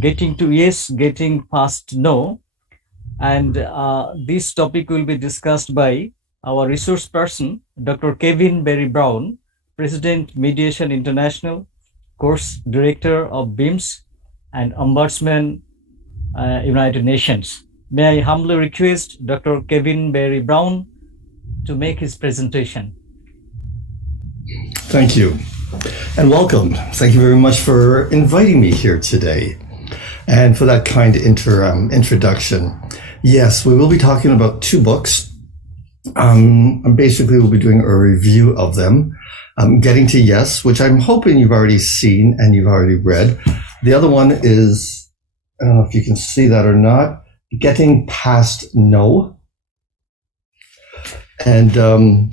getting to yes, getting past no. And this topic will be discussed by our resource person, Dr. Kevin Barry Brown, President, Mediation International, Course Director of BIMS, and Ombudsman, United Nations. May I humbly request Dr. Kevin Barry Brown to make his presentation. Thank you, and welcome. Thank you very much for inviting me here today, and for that kind introduction. Yes, we will be talking about two books. Basically, we'll be doing a review of them. Getting to Yes, which I'm hoping you've already seen and you've already read. The other one is, I don't know if you can see that or not, Getting Past No. And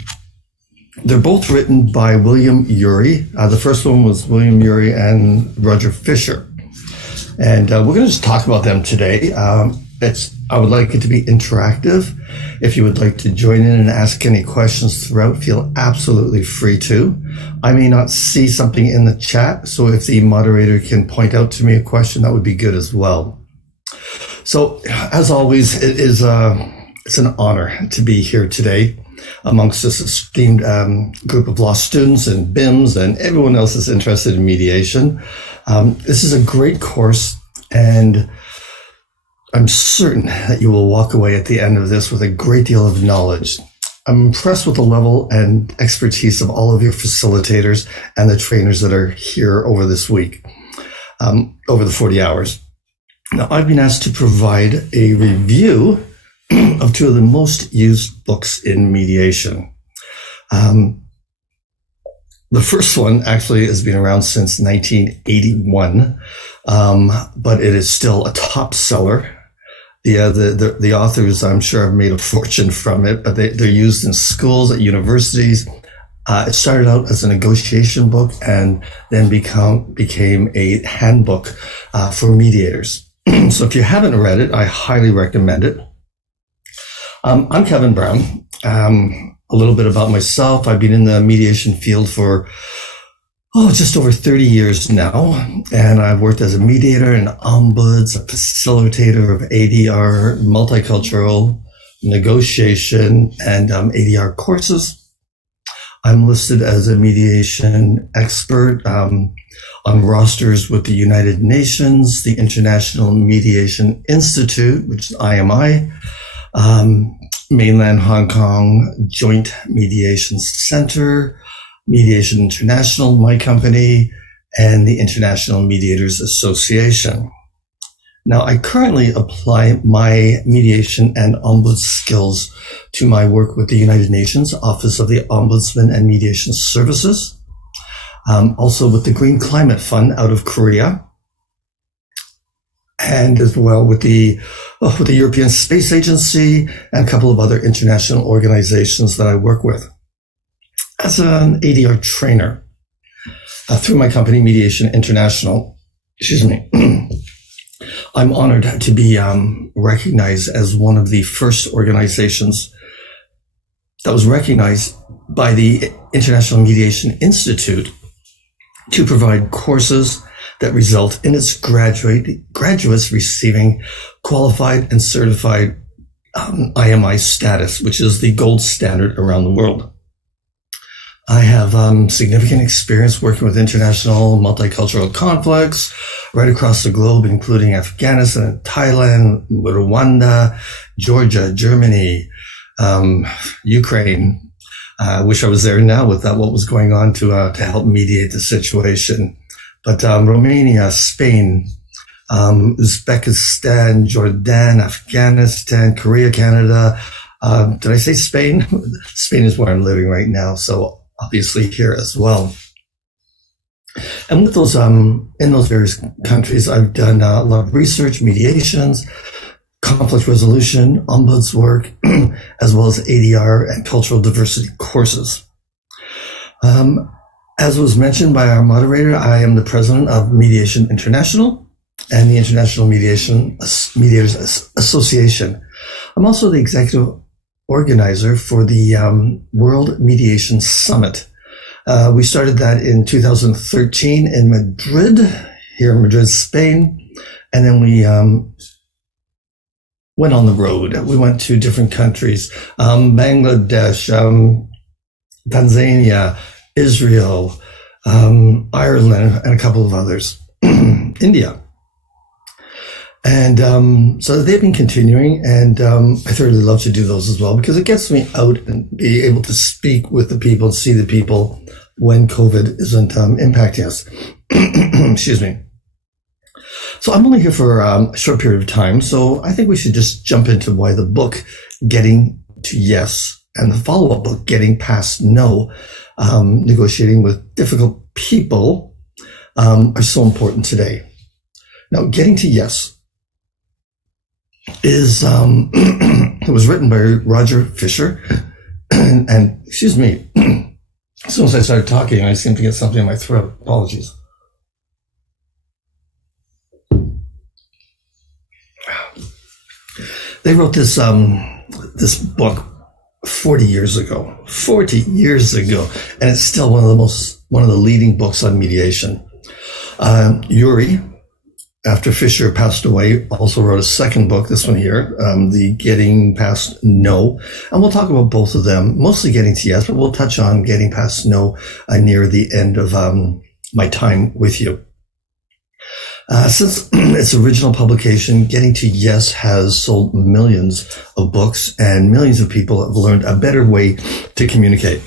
they're both written by William Ury. The first one was William Ury and Roger Fisher. And we're going to just talk about them today. I would like it to be interactive. If you would like to join in and ask any questions throughout, feel absolutely free to. I may not see something in the chat, so if the moderator can point out to me a question, that would be good as well. So, as always, it's an honor to be here today amongst this esteemed group of law students and BIMS and everyone else that's interested in mediation. This is a great course, and I'm certain that you will walk away at the end of this with a great deal of knowledge. I'm impressed with the level and expertise of all of your facilitators and the trainers that are here over this week, over the 40 hours. Now, I've been asked to provide a review of two of the most used books in mediation. The first one actually has been around since 1981, but it is still a top seller. The authors, I'm sure, have made a fortune from it. They're used in schools, at universities. It started out as a negotiation book and then became a handbook for mediators. So if you haven't read it, I highly recommend it. I'm Kevin Brown. A little bit about myself. I've been in the mediation field for just over 30 years now, and I've worked as a mediator, an ombuds, a facilitator of ADR, multicultural negotiation, and ADR courses. I'm listed as a mediation expert on rosters with the United Nations, the International Mediation Institute, which is IMI, Mainland Hong Kong Joint Mediation Center, Mediation International, my company, and the International Mediators Association. Now, I currently apply my mediation and ombuds skills to my work with the United Nations Office of the Ombudsman and Mediation Services, also with the Green Climate Fund out of Korea, and as well with the European Space Agency and a couple of other international organizations that I work with. As an ADR trainer through my company, Mediation International, I'm honored to be recognized as one of the first organizations that was recognized by the International Mediation Institute to provide courses that result in its graduates receiving qualified and certified IMI status, which is the gold standard around the world. I have significant experience working with international multicultural conflicts right across the globe, including Afghanistan, Thailand, Rwanda, Georgia, Germany, Ukraine. I wish I was there now with what was going on to help mediate the situation. But Romania, Spain, Uzbekistan, Jordan, Afghanistan, Korea, Canada. Did I say Spain? Spain is where I'm living right now, so obviously here as well. And with those, in those various countries, I've done a lot of research, mediations, conflict resolution, ombuds work, as well as ADR and cultural diversity courses. As was mentioned by our moderator, I am the president of Mediation International and the International Mediators Association. I'm also the executive organizer for the World Mediation Summit. We started that in 2013 in Madrid, here in Madrid, Spain. And then we went on the road. We went to different countries, Bangladesh, Tanzania, Israel, Ireland, and a couple of others, India. And so they've been continuing, and I thoroughly love to do those as well because it gets me out and be able to speak with the people, see the people when COVID isn't impacting us. Excuse me. So I'm only here for a short period of time, so I think we should just jump into why the book Getting to Yes and the follow-up book Getting Past No, negotiating with difficult people, are so important today. Now, Getting to Yes is it was written by Roger Fisher, and excuse me, as soon as I started talking, I seemed to get something in my throat. Apologies. They wrote this this book 40 years ago, and it's still one of the leading books on mediation. Yuri, after Fisher passed away, also wrote a second book, this one here, the Getting Past No. And we'll talk about both of them, mostly Getting to Yes, but we'll touch on Getting Past No near the end of my time with you. Since its original publication, Getting to Yes has sold millions of books, and millions of people have learned a better way to communicate.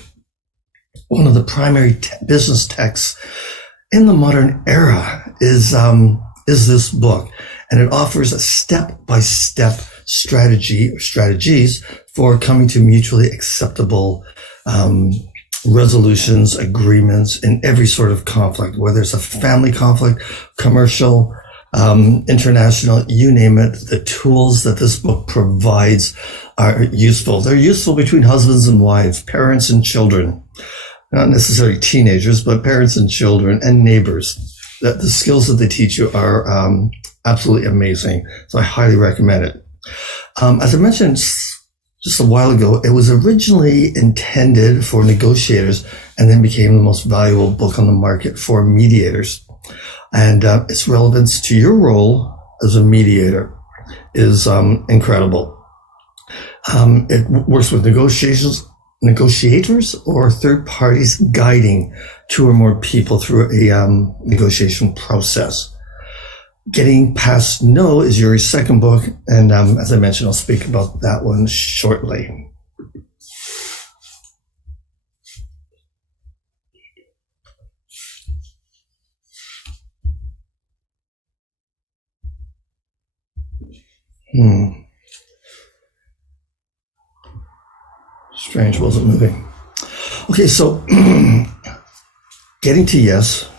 One of the primary business texts in the modern era is this book, and it offers a step-by-step strategies for coming to mutually acceptable resolutions, agreements in every sort of conflict, whether it's a family conflict, commercial, international, you name it. The tools that this book provides are useful. They're useful between husbands and wives, parents and children, not necessarily teenagers, but parents and children and neighbors. The skills that they teach you are absolutely amazing. So I highly recommend it. As I mentioned just a while ago, it was originally intended for negotiators and then became the most valuable book on the market for mediators. And its relevance to your role as a mediator is incredible. It works with negotiators or third parties guiding two or more people through a negotiation process. Getting Past No is Yuri's second book, and as I mentioned, I'll speak about that one shortly. Strange, wasn't moving. Okay, so Getting to Yes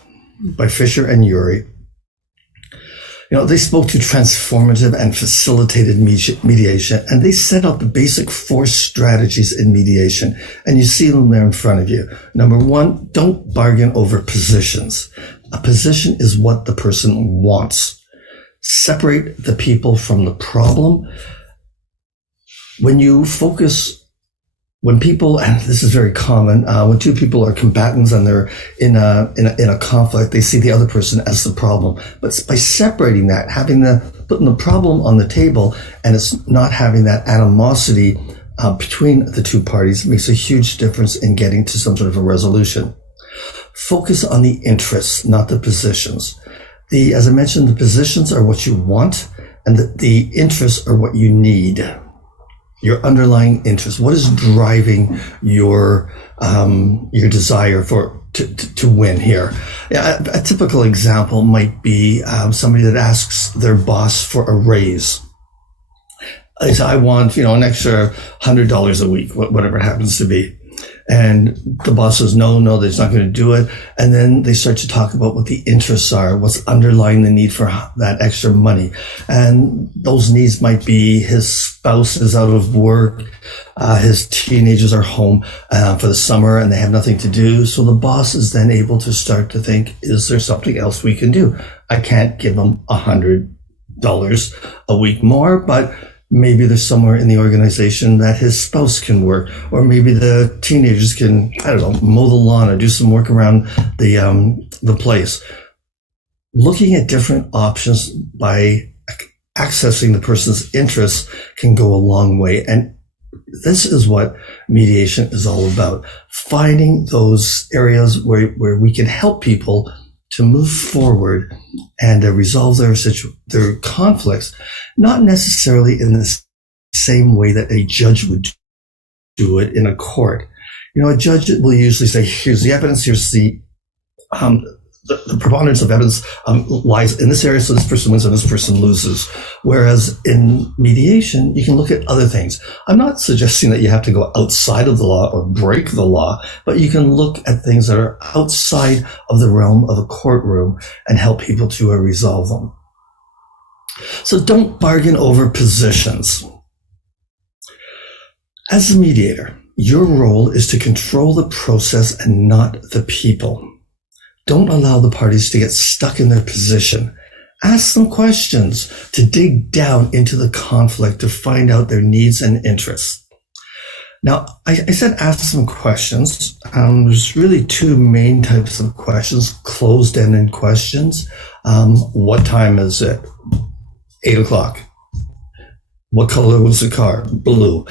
by Fisher and Yuri. They spoke to transformative and facilitated mediation, and they set out the basic 4 strategies in mediation, and you see them there in front of you. Number 1, don't bargain over positions. A position is what the person wants. Separate the people from the problem. When people, and this is very common, when two people are combatants and they're in a conflict, they see the other person as the problem. But by separating that, putting the problem on the table, and it's not having that animosity between the two parties, makes a huge difference in getting to some sort of a resolution. Focus on the interests, not the positions. As I mentioned, the positions are what you want, and the interests are what you need. Your underlying interest. What is driving your desire to win here? A typical example might be somebody that asks their boss for a raise. They say, I want an extra $100 a week, whatever it happens to be. And the boss says, no, they're not going to do it. And then they start to talk about what the interests are, what's underlying the need for that extra money. And those needs might be his spouse is out of work, his teenagers are home for the summer and they have nothing to do. So the boss is then able to start to think, is there something else we can do? I can't give him $100 a week more, but maybe there's somewhere in the organization that his spouse can work, or maybe the teenagers can, mow the lawn or do some work around the place. looking at different options by accessing the person's interests can go a long way. And this is what mediation is all about. Finding those areas where we can help people to move forward and resolve their conflicts, not necessarily in the same way that a judge would do it in a court. A judge will usually say, here's the evidence, here's the preponderance of evidence lies in this area, so this person wins and this person loses. Whereas in mediation, you can look at other things. I'm not suggesting that you have to go outside of the law or break the law, but you can look at things that are outside of the realm of a courtroom and help people to resolve them. So don't bargain over positions. As a mediator, your role is to control the process and not the people. Don't allow the parties to get stuck in their position. Ask them questions to dig down into the conflict to find out their needs and interests. Now, I said ask them questions. There's really two main types of questions: closed-ended questions. What time is it? 8 o'clock. What color was the car? Blue.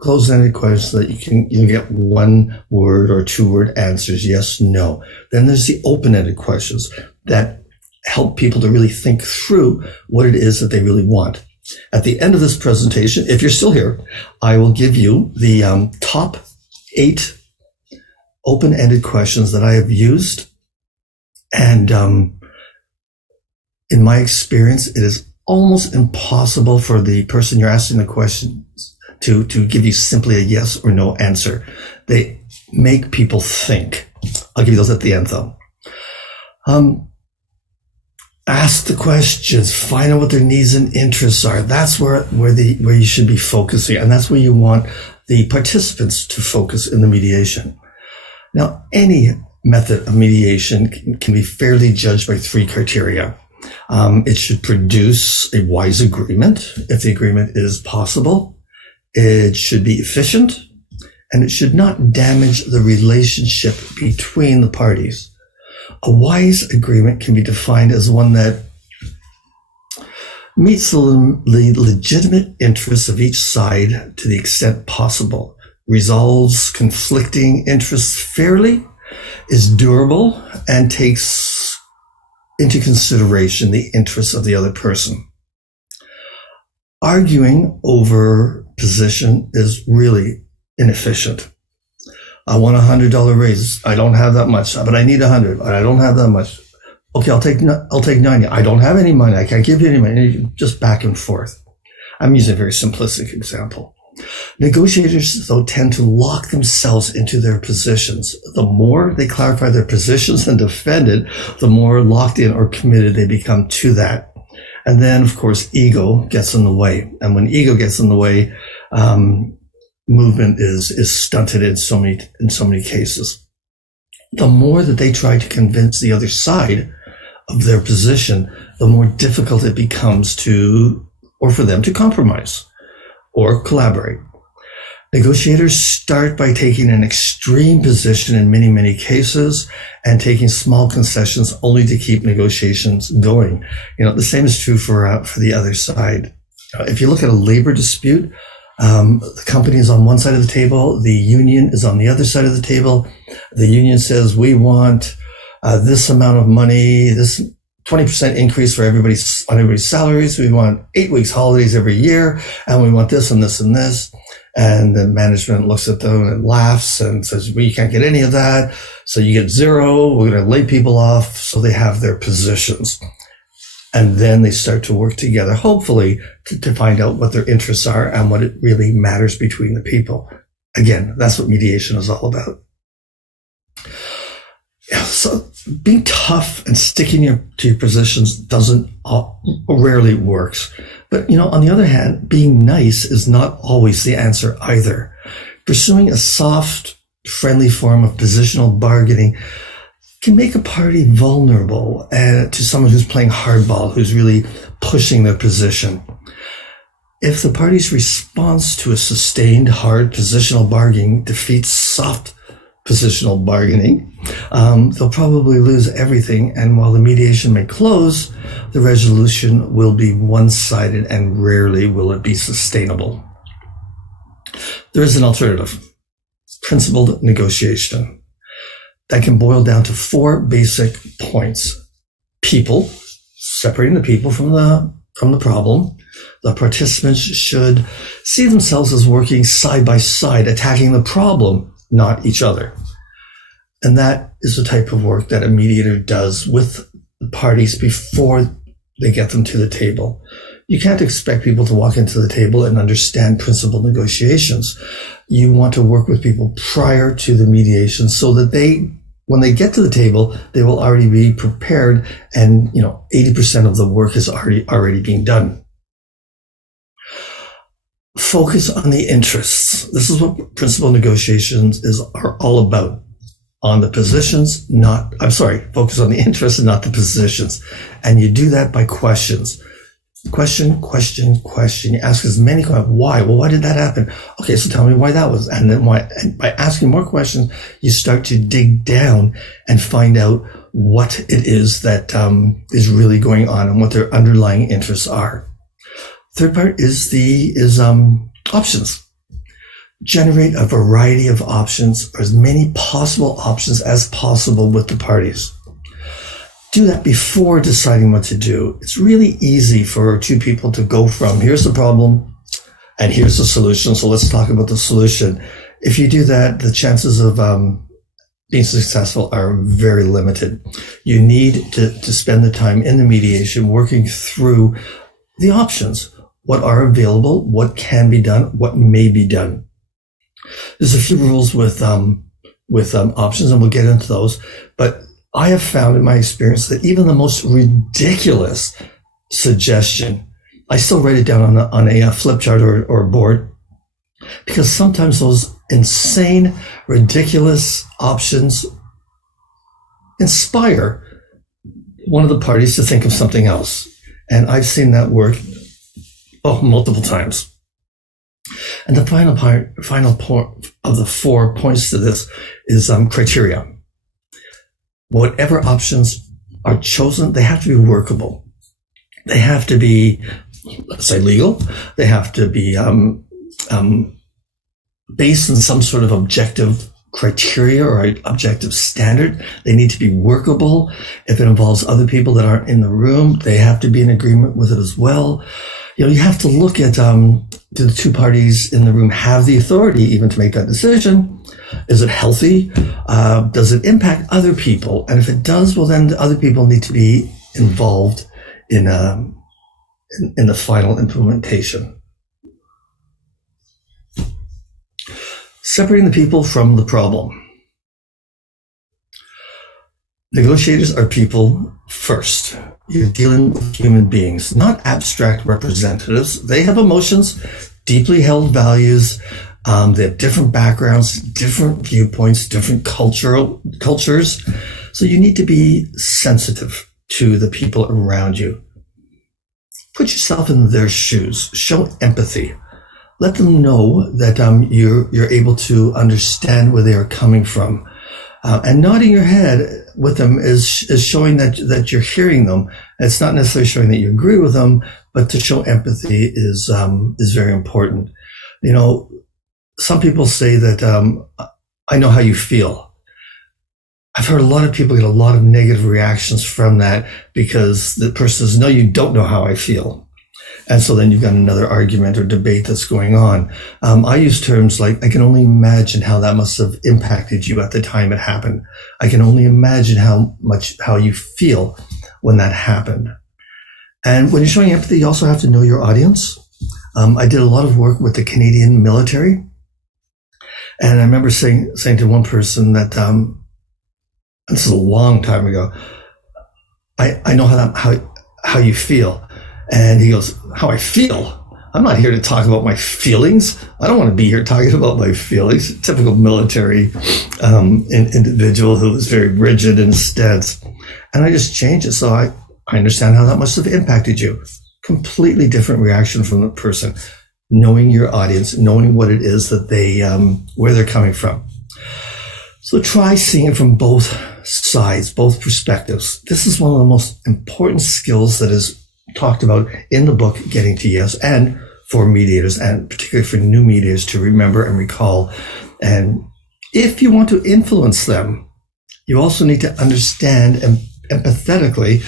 Closed-ended questions that you can get one word or two word answers, yes, no. Then there's the open-ended questions that help people to really think through what it is that they really want. At the end of this presentation, if you're still here, I will give you the top 8 open-ended questions that I have used. And in my experience, it is almost impossible for the person you're asking the questions to give you simply a yes or no answer. They make people think. I'll give you those at the end, though. Ask the questions, find out what their needs and interests are. That's where you should be focusing, and that's where you want the participants to focus in the mediation. Now, any method of mediation can be fairly judged by 3 criteria. It should produce a wise agreement, if the agreement is possible. It should be efficient, and it should not damage the relationship between the parties. A wise agreement can be defined as one that meets the legitimate interests of each side to the extent possible, resolves conflicting interests fairly, is durable, and takes into consideration the interests of the other person. Arguing over position is really inefficient. I want $100 raise. I don't have that much, but I need 100. I don't have that much. Okay, I'll take 90. I don't have any money. I can't give you any money. Just back and forth. I'm using a very simplistic example. Negotiators, though, tend to lock themselves into their positions. The more they clarify their positions and defend it, the more locked in or committed they become to that. And then, of course, ego gets in the way. And when ego gets in the way, movement is stunted in so many cases. The more that they try to convince the other side of their position, the more difficult it becomes for them to compromise or collaborate. Negotiators start by taking an extreme position in many, many cases and taking small concessions only to keep negotiations going. The same is true for the other side. If you look at a labor dispute, the company is on one side of the table, the union is on the other side of the table. The union says, we want this amount of money, this 20% increase for everybody's salaries. We want 8 weeks holidays every year, and we want this and this and this. And the management looks at them and laughs and says, well, you can't get any of that. So you get 0. We're going to lay people off. So they have their positions. And then they start to work together, hopefully, to find out what their interests are and what it really matters between the people. Again, that's what mediation is all about. Yeah, so being tough and sticking to your positions rarely works. But, on the other hand, being nice is not always the answer either. Pursuing a soft, friendly form of positional bargaining can make a party vulnerable to someone who's playing hardball, who's really pushing their position. If the party's response to a sustained, hard positional bargaining defeats soft positional bargaining, they'll probably lose everything. And while the mediation may close, the resolution will be one-sided and rarely will it be sustainable. There is an alternative, principled negotiation, that can boil down to 4 basic points. People, separating the people from the problem. The participants should see themselves as working side by side, attacking the problem, not each other. And that is the type of work that a mediator does with the parties before they get them to the table. You can't expect people to walk into the table and understand principled negotiations. You want to work with people prior to the mediation so that when they get to the table, they will already be prepared, and 80% of the work is already being done. Focus on the interests. This is what principled negotiations are all about. Focus on the interests and not the positions. And you do that by questions. Question. You ask as many questions. Why? Well, why did that happen? Okay, so tell me why that was. And then why? And by asking more questions, you start to dig down and find out what it is that is really going on and what their underlying interests are. Third part is options. Generate a variety of options, or as many possible options as possible with the parties. Do that before deciding what to do. It's really easy for 2 people to go from here's the problem and here's the solution, so let's talk about the solution. If you do that, the chances of being successful are very limited. You need to spend the time in the mediation working through the options. What are available, what can be done, what may be done. There's a few rules with options, and we'll get into those. But I have found in my experience that even the most ridiculous suggestion, I still write it down on a flip chart or a board, because sometimes those insane, ridiculous options inspire one of the parties to think of something else. And I've seen that work multiple times. And the final point of the 4 points to this is criteria. Whatever options are chosen, they have to be workable. They have to be, let's say, legal. They have to be based on some sort of objective criteria or objective standard. They need to be workable. If it involves other people that aren't in the room, they have to be in agreement with it as well. You have to look at, do the 2 parties in the room have the authority even to make that decision? Is it healthy? Does it impact other people? And if it does, well, then the other people need to be involved in the final implementation. Separating the people from the problem. Negotiators are people first. You're dealing with human beings, not abstract representatives. They have emotions, deeply held values. They have different backgrounds, different viewpoints, different cultures. So you need to be sensitive to the people around you. Put yourself in their shoes. Show empathy. Let them know that you're able to understand where they are coming from. And nodding your head with them is showing that you're hearing them. It's not necessarily showing that you agree with them, but to show empathy is very important. Some people say that I know how you feel. I've heard a lot of people get a lot of negative reactions from that because the person says, no, you don't know how I feel. And so then you've got another argument or debate that's going on. I use terms like, I can only imagine how that must have impacted you at the time it happened. I can only imagine how you feel when that happened. And when you're showing empathy, you also have to know your audience. I did a lot of work with the Canadian military. And I remember saying to one person that, this is a long time ago, I know how you feel. And he goes, how I feel? I'm not here to talk about my feelings. I don't want to be here talking about my feelings. Typical military individual who was very rigid and stance. And I just changed it. So I understand how that must have impacted you. Completely different reaction from the person. Knowing your audience, knowing what it is that they, where they're coming from. So try seeing it from both sides, both perspectives. This is one of the most important skills that is talked about in the book, Getting to Yes, and for mediators, and particularly for new mediators to remember and recall. And if you want to influence them, you also need to understand empathetically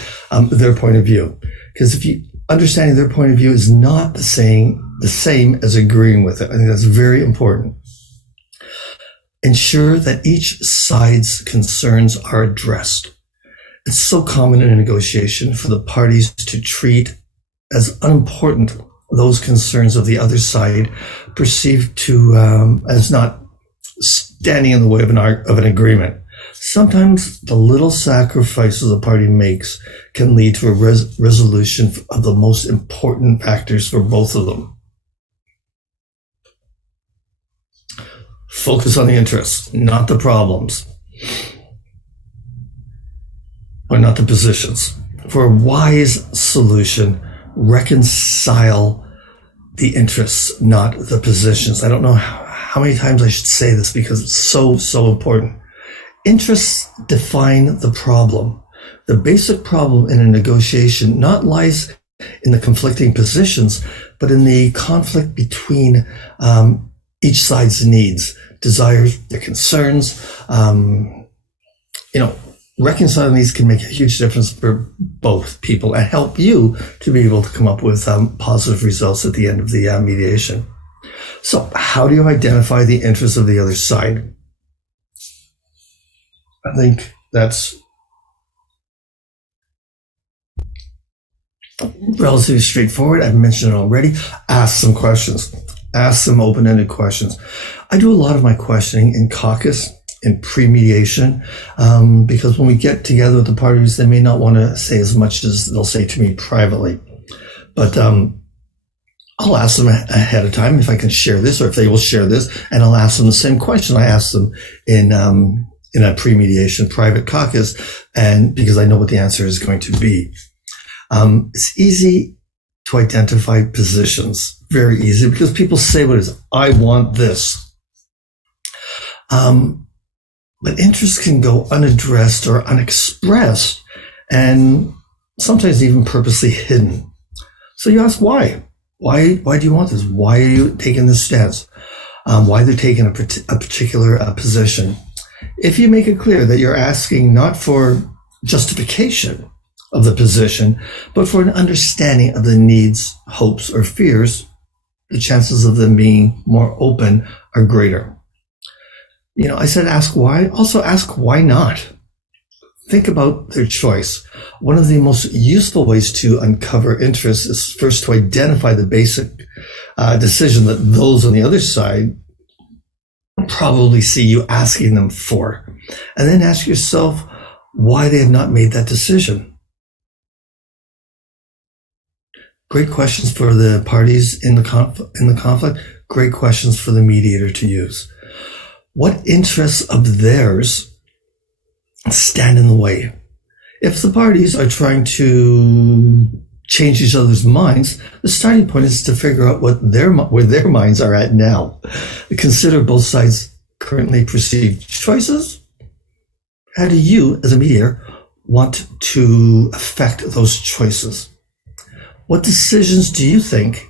their point of view. Because if you understanding their point of view is not the same as agreeing with it. I think that's very important. Ensure that each side's concerns are addressed. It's so common in a negotiation for the parties to treat as unimportant those concerns of the other side, perceived to as not standing in the way of an agreement. Sometimes the little sacrifices a party makes can lead to a resolution of the most important factors for both of them. Focus on the interests, not the problems, or not the positions. For a wise solution, reconcile the interests, not the positions. I don't know how many times I should say this because it's so important. Interests define the problem. The basic problem in a negotiation not lies in the conflicting positions, but in the conflict between each side's needs, desires, their concerns. Reconciling these can make a huge difference for both people and help you to be able to come up with positive results at the end of the mediation. So how do you identify the interests of the other side? I think that's relatively straightforward. I've mentioned it already. Ask some questions. Ask some open-ended questions. I do a lot of my questioning in caucus, in pre-mediation, because when we get together with the parties, they may not want to say as much as they'll say to me privately. But I'll ask them ahead of time if I can share this or if they will share this, and I'll ask them the same question I asked them in a pre-mediation private caucus, and because I know what the answer is going to be. It's easy to identify positions, very easy, because people say what it is, I want this. But interests can go unaddressed or unexpressed, and sometimes even purposely hidden. So you ask why? Why do you want this? Why are you taking this stance? Why they're taking a particular position? If you make it clear that you're asking not for justification of the position, but for an understanding of the needs, hopes, or fears, the chances of them being more open are greater. I said ask why. Also ask why not. Think about their choice. One of the most useful ways to uncover interest is first to identify the basic decision that those on the other side probably see you asking them for. And then ask yourself why they have not made that decision. Great questions for the parties in the conflict. Great questions for the mediator to use. What interests of theirs stand in the way? If the parties are trying to change each other's minds, the starting point is to figure out where their minds are at now. Consider both sides' currently perceived choices. How do you, as a mediator, want to affect those choices? What decisions do you think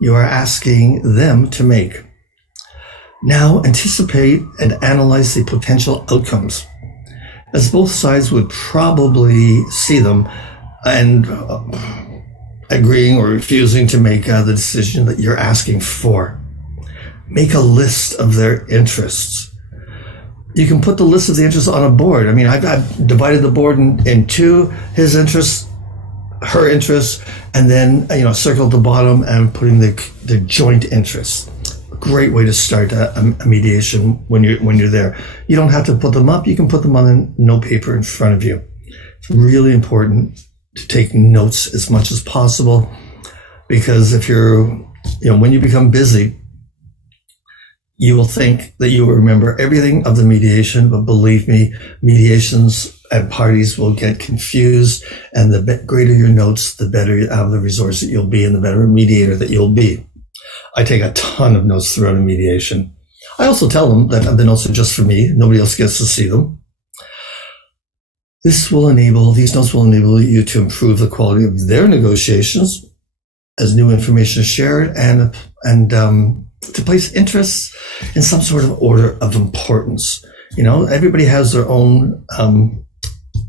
you are asking them to make? Now anticipate and analyze the potential outcomes, as both sides would probably see them and agreeing or refusing to make the decision that you're asking for. Make a list of their interests. You can put the list of the interests on a board. I've divided the board in two, his interests, her interests, and then circle at the bottom and putting the joint interests. Great way to start a mediation when you're there. You don't have to put them up. You can put them on a note paper in front of you. It's really important to take notes as much as possible, because if when you become busy, you will think that you will remember everything of the mediation, but believe me, mediations and parties will get confused, and the greater your notes, the better the resource that you'll be and the better mediator that you'll be. I take a ton of notes throughout a mediation. I also tell them that the notes are just for me. Nobody else gets to see them. These notes will enable you to improve the quality of their negotiations as new information is shared, and to place interests in some sort of order of importance. Everybody has their own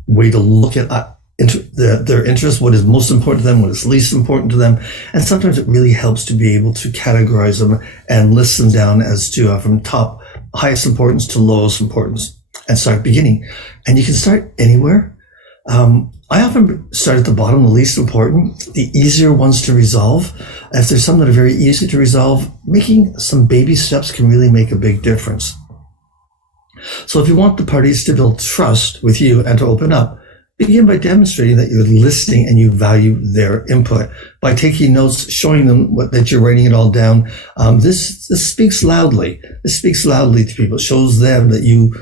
way to look at their interests, what is most important to them, what is least important to them. And sometimes it really helps to be able to categorize them and list them down as to from highest importance to lowest importance, and start beginning. And you can start anywhere. I often start at the bottom, the least important, the easier ones to resolve. If there's some that are very easy to resolve, making some baby steps can really make a big difference. So if you want the parties to build trust with you and to open up, begin by demonstrating that you're listening and you value their input. By taking notes, showing them that you're writing it all down. This speaks loudly. This speaks loudly to people. It shows them that you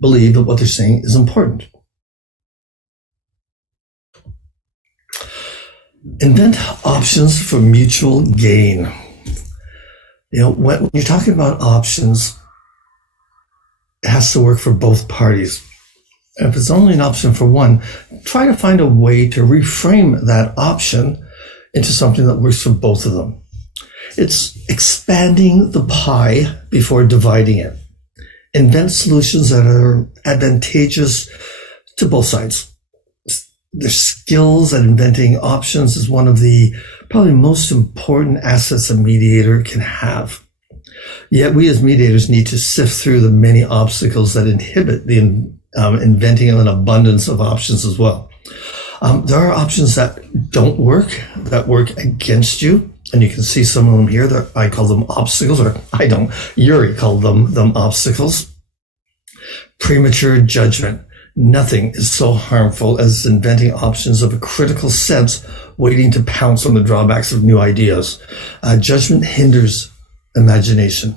believe that what they're saying is important. Invent options for mutual gain. When you're talking about options, it has to work for both parties. And if it's only an option for one, try to find a way to reframe that option into something that works for both of them. It's expanding the pie before dividing it. Invent solutions that are advantageous to both sides. Their skills at inventing options is one of the probably most important assets a mediator can have. Yet we as mediators need to sift through the many obstacles that inhibit the inventing of an abundance of options as well. There are options that don't work, that work against you. And you can see some of them here that I call them obstacles, or I don't. Yuri called them obstacles. Premature judgment. Nothing is so harmful as inventing options of a critical sense, waiting to pounce on the drawbacks of new ideas. Judgment hinders imagination.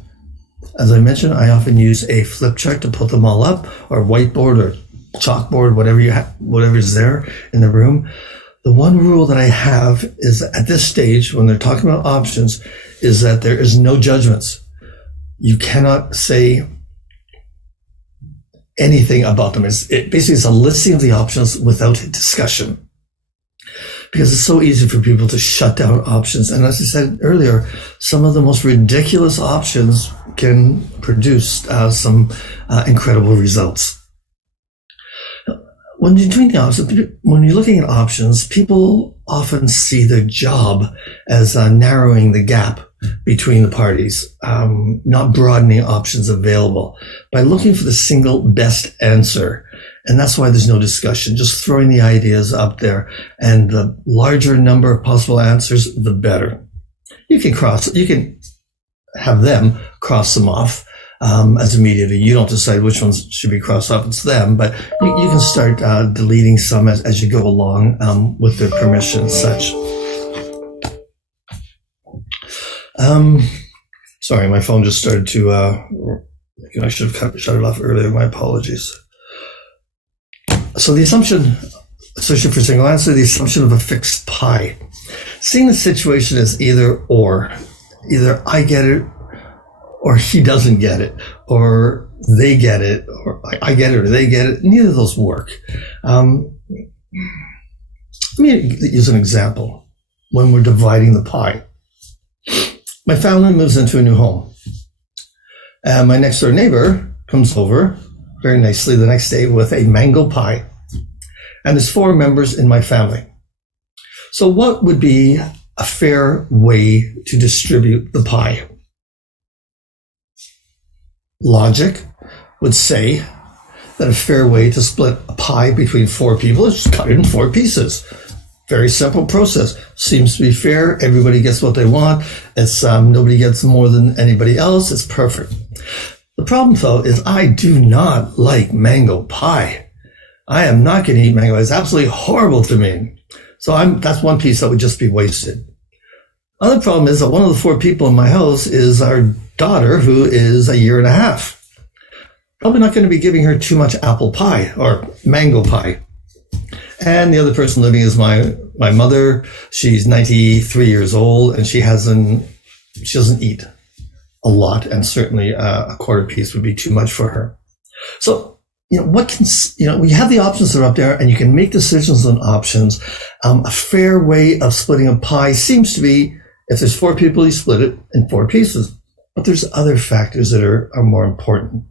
As I mentioned, I often use a flip chart to put them all up, or whiteboard or chalkboard, whatever is there in the room. The one rule that I have is at this stage, when they're talking about options, is that there is no judgments. You cannot say anything about them. Basically, it's a listing of the options without discussion, because it's so easy for people to shut down options. And as I said earlier, some of the most ridiculous options can produce some incredible results. When you're doing the options, when you're looking at options, people often see their job as narrowing the gap between the parties, not broadening options available, by looking for the single best answer. And that's why there's no discussion, just throwing the ideas up there. And the larger number of possible answers, the better. You can have them cross them off. As a mediator, you don't decide which ones should be crossed off, it's them, but you can start deleting some as you go along with their permission and such. Sorry, my phone just started to, I should have shut it off earlier, my apologies. So the assumption, associated for single answer, the assumption of a fixed pie. Seeing the situation as either or, either I get it, or he doesn't get it, or they get it, or I get it, or they get it. Neither of those work. Let me use an example. When we're dividing the pie, my family moves into a new home, and my next door neighbor comes over very nicely the next day with a mango pie, and there's 4 members in my family. So what would be a fair way to distribute the pie? Logic would say that a fair way to split a pie between 4 people is just cut it in 4 pieces. Very simple process. Seems to be fair. Everybody gets what they want. It's nobody gets more than anybody else. It's perfect. The problem, though, is I do not like mango pie. I am not going to eat mango. It's absolutely horrible to me. So that's one piece that would just be wasted. Other problem is that one of the 4 people in my house is our daughter, who is a year and a half. Probably not going to be giving her too much apple pie or mango pie. And the other person living is my mother. She's 93 years old, and she doesn't eat a lot, and certainly a quarter piece would be too much for her. So, we have the options that are up there, and you can make decisions on options. A fair way of splitting a pie seems to be, if there's 4 people, you split it in 4 pieces. But there's other factors that are more important.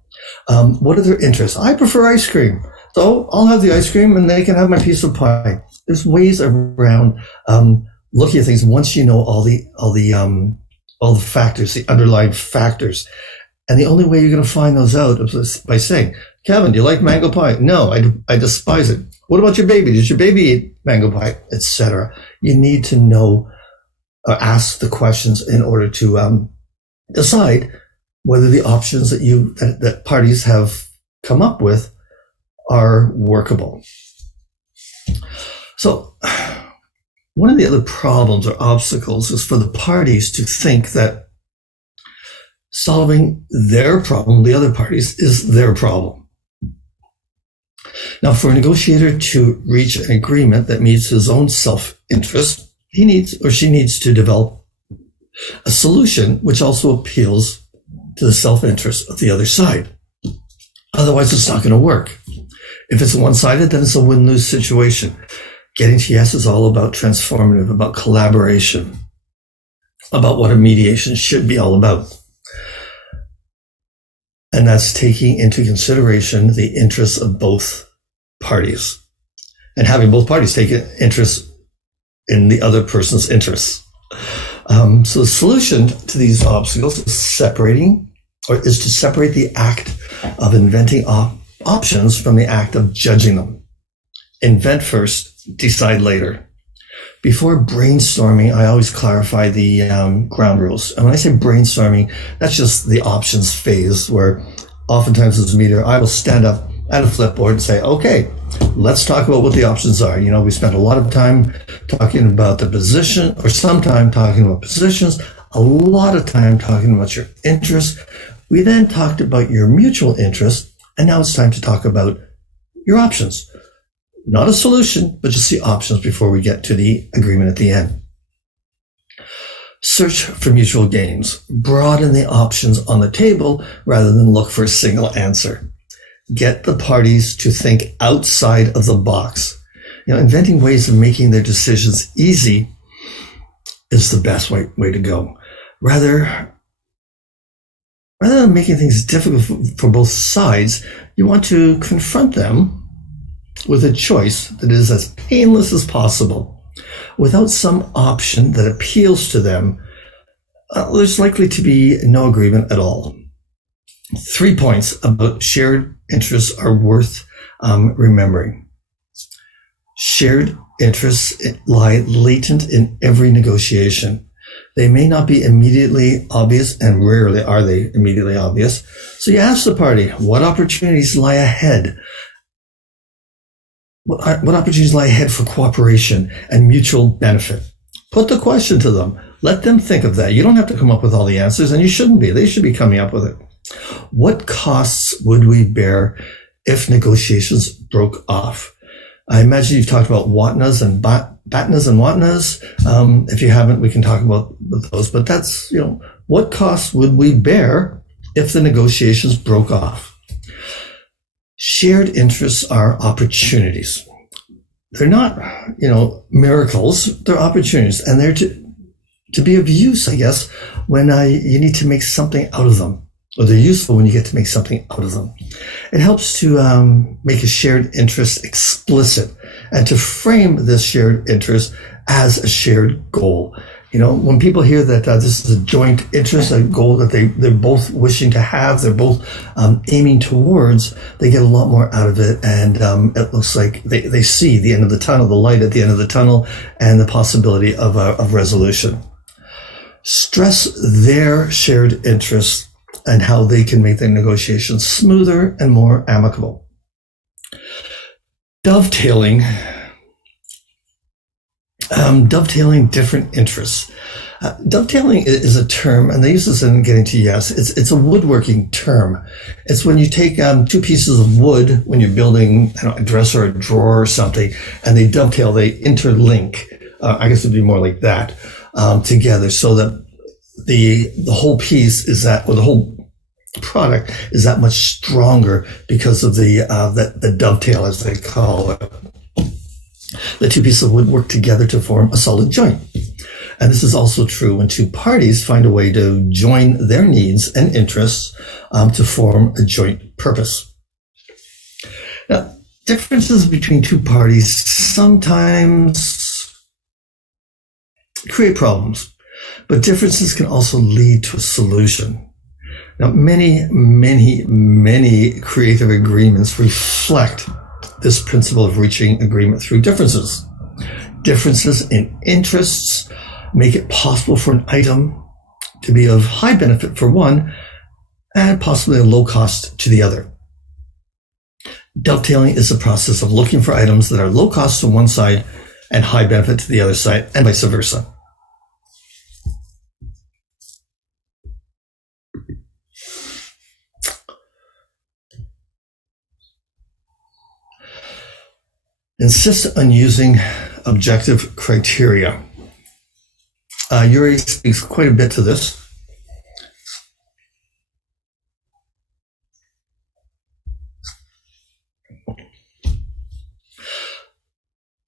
What are their interests? I prefer ice cream, so I'll have the ice cream, and they can have my piece of pie. There's ways around looking at things once you know all the factors, the underlying factors. And the only way you're going to find those out is by saying, Kevin, do you like mango pie? No, I despise it. What about your baby? Did your baby eat mango pie? Etc. You need to know or ask the questions in order to decide whether the options that parties have come up with are workable. So one of the other problems or obstacles is for the parties to think that solving their problem, the other parties, is their problem. Now, for a negotiator to reach an agreement that meets his own self-interest, he needs or she needs to develop a solution which also appeals to the self-interest of the other side. Otherwise, it's not going to work. If it's one-sided, then it's a win-lose situation. Getting to yes is all about transformative, about collaboration, about what a mediation should be all about. And that's taking into consideration the interests of both parties and having both parties take an interest in the other person's interests. So the solution to these obstacles is to separate the act of inventing options from the act of judging them. Invent first, decide later. Before brainstorming, I always clarify the ground rules. And when I say brainstorming, that's just the options phase, where oftentimes as a mediator, I will stand up at a flipboard and say, okay, let's talk about what the options are. We spent a lot of time talking about the position, or some time talking about positions, a lot of time talking about your interests. We then talked about your mutual interests, and now it's time to talk about your options. Not a solution, but just the options before we get to the agreement at the end. Search for mutual gains. Broaden the options on the table rather than look for a single answer. Get the parties to think outside of the box. Inventing ways of making their decisions easy is the best way to go. Rather than making things difficult for both sides, you want to confront them with a choice that is as painless as possible. Without some option that appeals to them, there's likely to be no agreement at all. 3 points about shared interests are worth remembering. Shared interests lie latent in every negotiation. They may not be immediately obvious, and rarely are they immediately obvious. So you ask the party, what opportunities lie ahead? What opportunities lie ahead for cooperation and mutual benefit? Put the question to them. Let them think of that. You don't have to come up with all the answers, and you shouldn't be. They should be coming up with it. What costs would we bear if negotiations broke off? I imagine you've talked about watnas and batnas and watnas. If you haven't, we can talk about those. But that's, what costs would we bear if the negotiations broke off? Shared interests are opportunities. They're not, miracles. They're opportunities, and they're to be of use, I guess, when you need to make something out of them, or they're useful when you get to make something out of them. It helps to make a shared interest explicit and to frame this shared interest as a shared goal. When people hear that this is a joint interest, a goal that they're both wishing to have, they're both aiming towards, they get a lot more out of it. And it looks like they see the end of the tunnel, the light at the end of the tunnel, and the possibility of resolution. Stress their shared interests and how they can make their negotiations smoother and more amicable. Dovetailing different interests. Dovetailing is a term, and they use this in Getting to Yes. It's a woodworking term. It's when you take 2 pieces of wood when you're building a dresser or a drawer or something, and they dovetail, they interlink. I guess it'd be more like that, together, so that the whole piece is that, or the whole product is that much stronger because of the dovetail, as they call it. The two pieces of wood work together to form a solid joint. And this is also true when two parties find a way to join their needs and interests to form a joint purpose. Now, differences between two parties sometimes create problems, but differences can also lead to a solution. Now, many creative agreements reflect this principle of reaching agreement through differences. Differences in interests make it possible for an item to be of high benefit for one and possibly a low cost to the other. Dovetailing is the process of looking for items that are low cost to one side and high benefit to the other side, and vice versa. Insist on using objective criteria. Uri speaks quite a bit to this.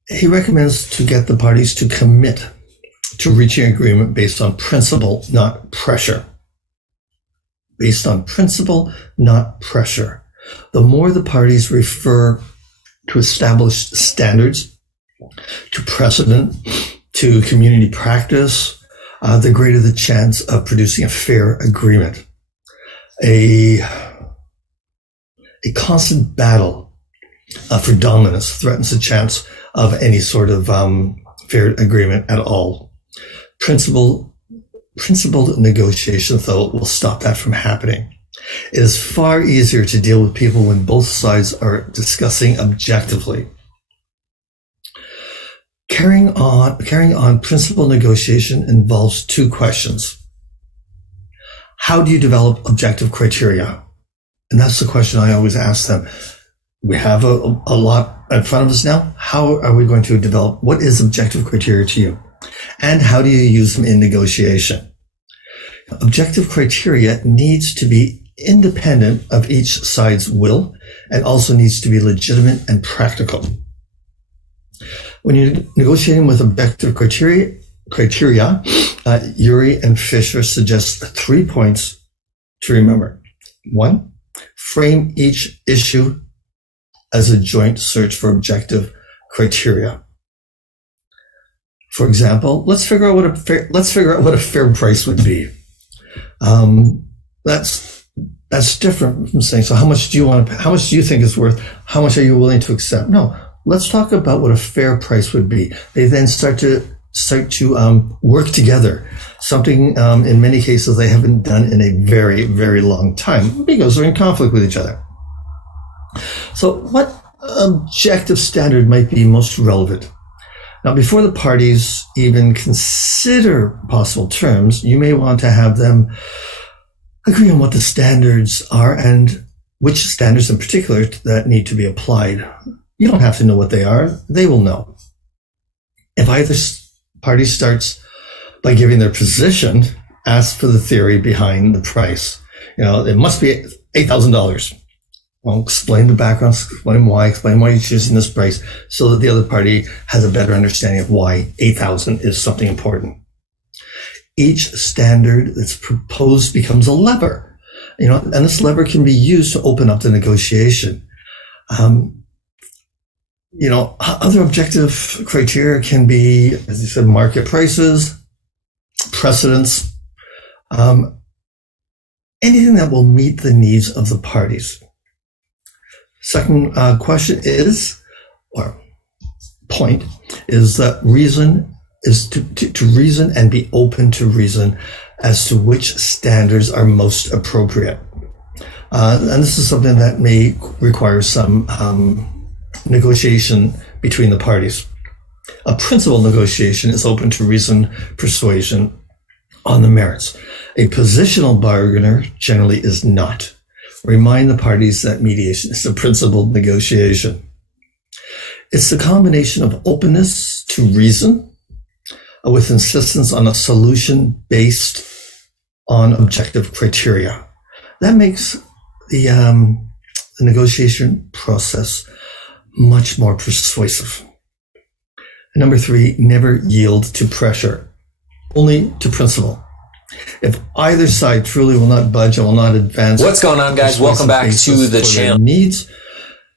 He recommends to get the parties to commit to reaching agreement based on principle, not pressure. Based on principle, not pressure. The more the parties refer to established standards, to precedent, to community practice, the greater the chance of producing a fair agreement. A constant battle for dominance threatens the chance of any sort of fair agreement at all. Principled negotiation, though, will stop that from happening. It is far easier to deal with people when both sides are discussing objectively. Carrying on principled negotiation involves two questions. How do you develop objective criteria? And that's the question I always ask them. We have a lot in front of us now. How are we going to develop? What is objective criteria to you? And how do you use them in negotiation? Objective criteria needs to be independent of each side's will and also needs to be legitimate and practical. When you're negotiating with objective criteria, Uri and Fisher suggest 3 points to remember. 1, frame each issue as a joint search for objective criteria. For example, let's figure out what a fair price would be. That's different from saying, so how much do you want to pay? How much do you think it's worth? How much are you willing to accept? No, let's talk about what a fair price would be. They then start to work together. Something in many cases they haven't done in a very, very long time because they're in conflict with each other. So what objective standard might be most relevant? Now, before the parties even consider possible terms, you may want to have them agree on what the standards are and which standards in particular that need to be applied. You don't have to know what they are. They will know. If either party starts by giving their position, ask for the theory behind the price. It must be $8,000. Well, explain the background, explain why you're choosing this price so that the other party has a better understanding of why 8,000 is something important. Each standard that's proposed becomes a lever, and this lever can be used to open up the negotiation. Other objective criteria can be, as you said, market prices, precedents, anything that will meet the needs of the parties. Second question or point is that reason is to reason and be open to reason as to which standards are most appropriate. And this is something that may require some negotiation between the parties. A principled negotiation is open to reason, persuasion on the merits. A positional bargainer generally is not. Remind the parties that mediation is a principled negotiation. It's the combination of openness to reason with insistence on a solution-based on objective criteria. That makes the negotiation process much more persuasive. Number 3, never yield to pressure, only to principle. If either side truly will not budge and will not advance. What's going on, guys? Welcome back to the channel. Needs,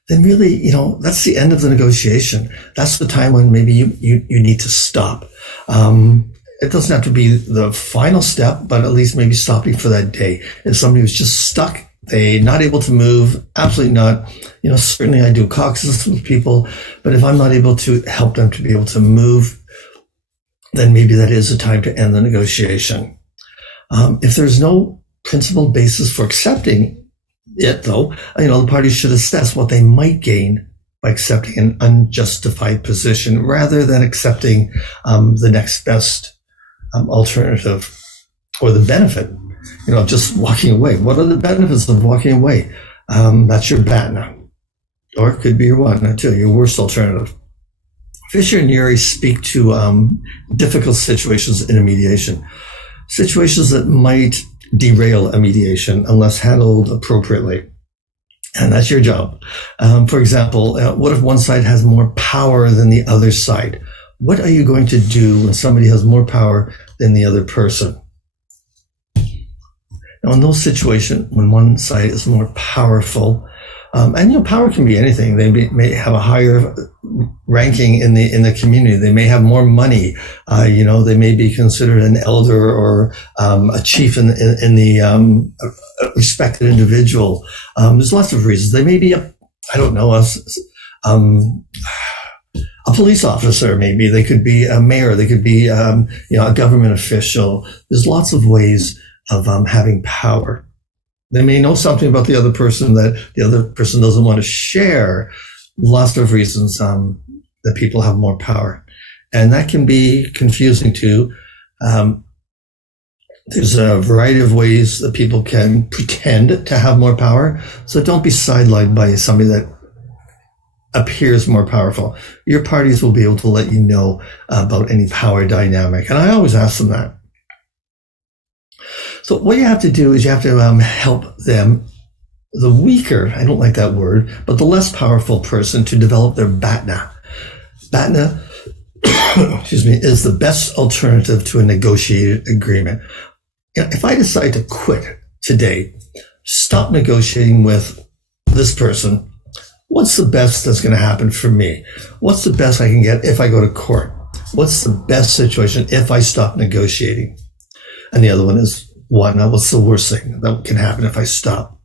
then really, that's the end of the negotiation. That's the time when maybe you need to stop. It doesn't have to be the final step, but at least maybe stopping for that day. If somebody was just stuck, they not able to move, absolutely not. Certainly I do caucuses with people, but if I'm not able to help them to be able to move, then maybe that is the time to end the negotiation. If there's no principled basis for accepting it, though, the parties should assess what they might gain by accepting an unjustified position rather than accepting the next best alternative or the benefit, of just walking away. What are the benefits of walking away? That's your BATNA, or it could be your one, too, your worst alternative. Fisher and Urey speak to difficult situations in a mediation, situations that might derail a mediation unless handled appropriately. And that's your job. For example, what if one side has more power than the other side? What are you going to do when somebody has more power than the other person? Now, in those situations, when one side is more powerful, and power can be anything. They may have a higher ranking in the community. They may have more money. They may be considered an elder or a chief in the respected individual. There's lots of reasons. They may be a police officer. Maybe they could be a mayor. They could be a government official. There's lots of ways of having power. They may know something about the other person that the other person doesn't want to share. Lots of reasons that people have more power. And that can be confusing too. There's a variety of ways that people can pretend to have more power. So don't be sidelined by somebody that appears more powerful. Your parties will be able to let you know about any power dynamic. And I always ask them that. So what you have to do is you have to help them, the weaker, I don't like that word, but the less powerful person to develop their BATNA. BATNA, is the best alternative to a negotiated agreement. If I decide to quit today, stop negotiating with this person, what's the best that's going to happen for me? What's the best I can get if I go to court? What's the best situation if I stop negotiating? And the other one is, what's the worst thing that can happen if I stop?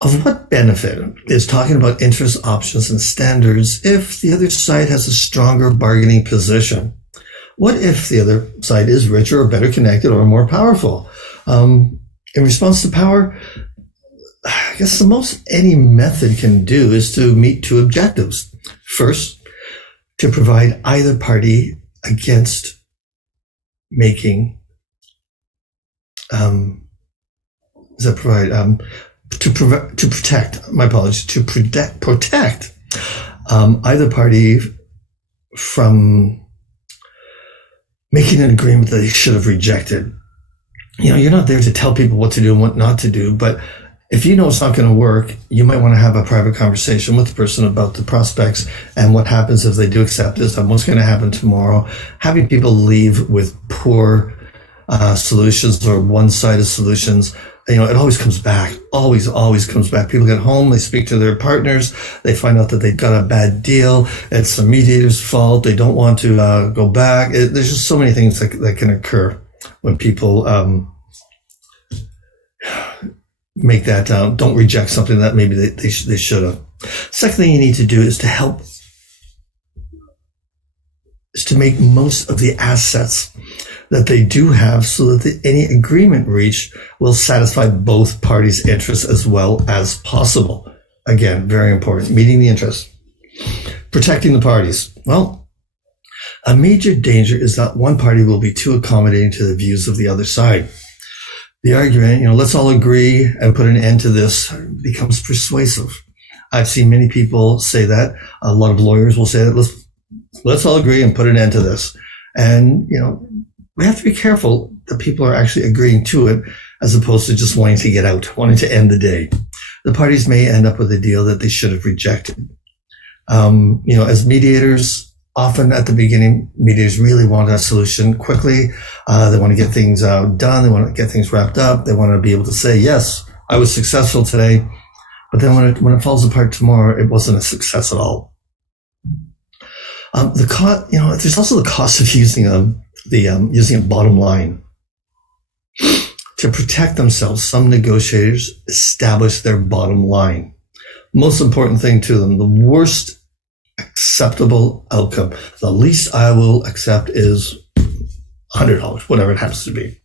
Of what benefit is talking about interest options and standards if the other side has a stronger bargaining position? What if the other side is richer or better connected or more powerful? In response to power, I guess the most any method can do is to meet two objectives. First, to provide either party against making protect either party from making an agreement that they should have rejected. You're not there to tell people what to do and what not to do, but if you know it's not going to work, you might want to have a private conversation with the person about the prospects and what happens if they do accept this and what's going to happen tomorrow. Having people leave with poor solutions or one-sided solutions, it always comes back, always comes back. People get home, they speak to their partners, they find out that they've got a bad deal. It's the mediator's fault. They don't want to go back. There's just so many things that can occur when people make that, don't reject something that maybe they should have. Second thing you need to do is to make most of the assets that they do have so that any agreement reached will satisfy both parties' interests as well as possible. Again, very important, meeting the interests. Protecting the parties. Well, a major danger is that one party will be too accommodating to the views of the other side. The argument, let's all agree and put an end to this, becomes persuasive. I've seen many people say that. A lot of lawyers will say that, let's all agree and put an end to this. And, we have to be careful that people are actually agreeing to it as opposed to just wanting to get out, wanting to end the day. The parties may end up with a deal that they should have rejected. As mediators, often at the beginning, mediators really want a solution quickly. They want to get things done. They want to get things wrapped up. They want to be able to say, yes, I was successful today. But then when it falls apart tomorrow, it wasn't a success at all. There's also the cost of using a bottom line. To protect themselves, some negotiators establish their bottom line. Most important thing to them, the worst acceptable outcome. The least I will accept is $100, whatever it happens to be.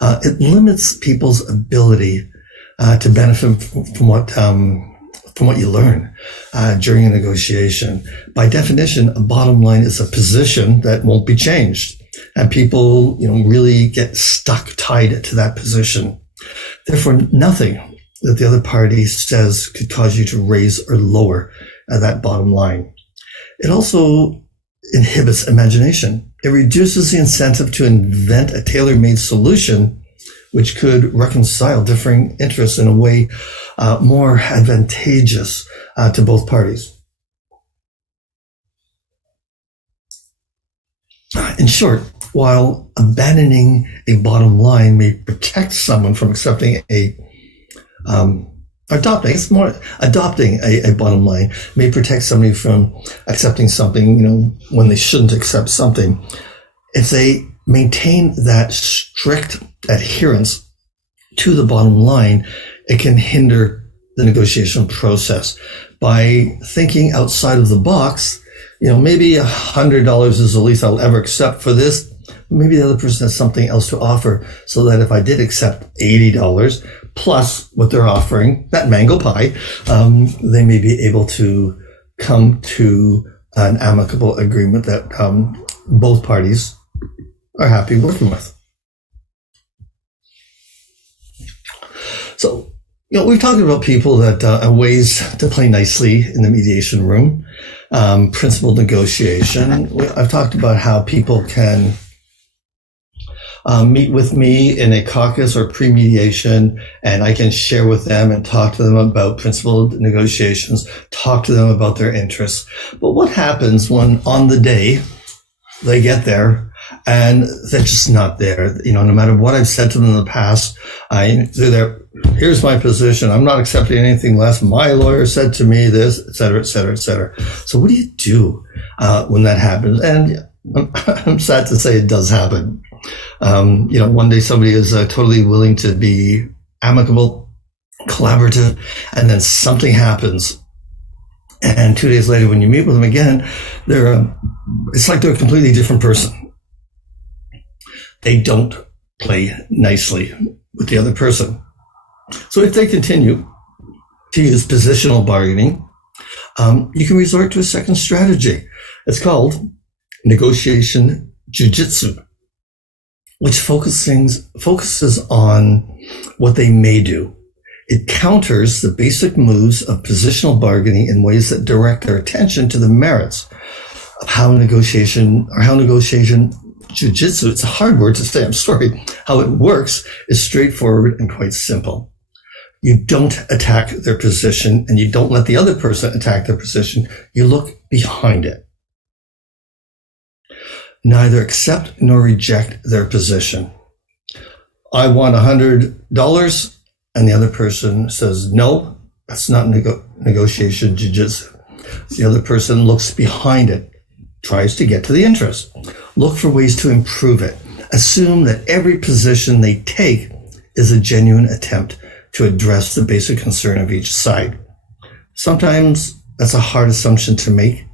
It limits people's ability to benefit from what you learn during a negotiation. By definition, a bottom line is a position that won't be changed, and people, really get stuck, tied to that position. Therefore, nothing that the other party says could cause you to raise or lower that bottom line. It also inhibits imagination. It reduces the incentive to invent a tailor-made solution which could reconcile differing interests in a way more advantageous to both parties. In short, while abandoning a bottom line may protect someone from accepting adopting a bottom line may protect somebody from accepting something, when they shouldn't accept something. If they maintain that strict adherence to the bottom line, it can hinder the negotiation process. By thinking outside of the box, maybe $100 is the least I'll ever accept for this. Maybe the other person has something else to offer, so that if I did accept $80 plus what they're offering, that mango pie, they may be able to come to an amicable agreement that both parties are happy working with. So, we've talked about people that are ways to play nicely in the mediation room, principled negotiation. I've talked about how people can meet with me in a caucus or pre-mediation, and I can share with them and talk to them about principled negotiations, talk to them about their interests. But what happens when on the day they get there and they're just not there? No matter what I've said to them in the past, they're there. Here's my position. I'm not accepting anything less. My lawyer said to me this, et cetera, et cetera, et cetera. So what do you do when that happens? And I'm sad to say it does happen. One day somebody is totally willing to be amicable, collaborative, and then something happens. And 2 days later, when you meet with them again, it's like they're a completely different person. They don't play nicely with the other person. So if they continue to use positional bargaining, you can resort to a second strategy. It's called negotiation jujitsu, which focuses on what they may do. It counters the basic moves of positional bargaining in ways that direct their attention to the merits of how negotiation jujitsu, it's a hard word to say, I'm sorry, how it works is straightforward and quite simple. You don't attack their position, and you don't let the other person attack their position. You look behind it. Neither accept nor reject their position. I want $100, and the other person says, no, that's not negotiation jiu-jitsu. The other person looks behind it, tries to get to the interest. Look for ways to improve it. Assume that every position they take is a genuine attempt to address the basic concern of each side. Sometimes that's a hard assumption to make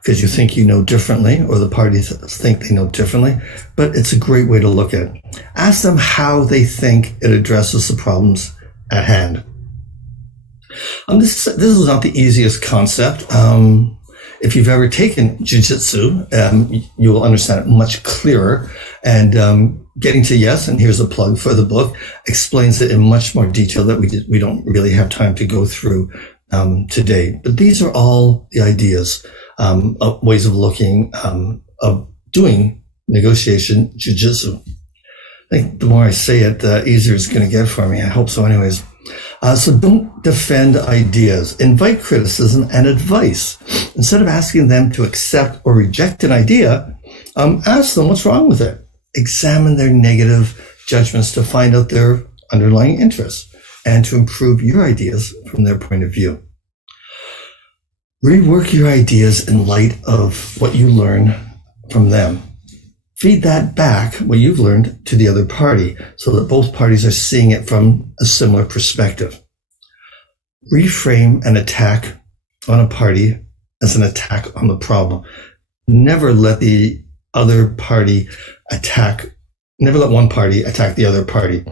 because you think you know differently, or the parties think they know differently, but it's a great way to look at it. Ask them how they think it addresses the problems at hand. This is not the easiest concept. If you've ever taken jiu-jitsu, you will understand it much clearer. And Getting to Yes, and here's a plug for the book, explains it in much more detail that we don't really have time to go through today. But these are all the ideas, ways of looking, of doing negotiation jiu-jitsu. I think the more I say it, the easier it's going to get for me. I hope so anyways. So don't defend ideas. Invite criticism and advice. Instead of asking them to accept or reject an idea, ask them what's wrong with it. Examine their negative judgments to find out their underlying interests and to improve your ideas from their point of view. Rework your ideas in light of what you learn from them. Feed that back, what you've learned, to the other party so that both parties are seeing it from a similar perspective. Reframe an attack on a party as an attack on the problem. Never let the other party never let one party attack the other party.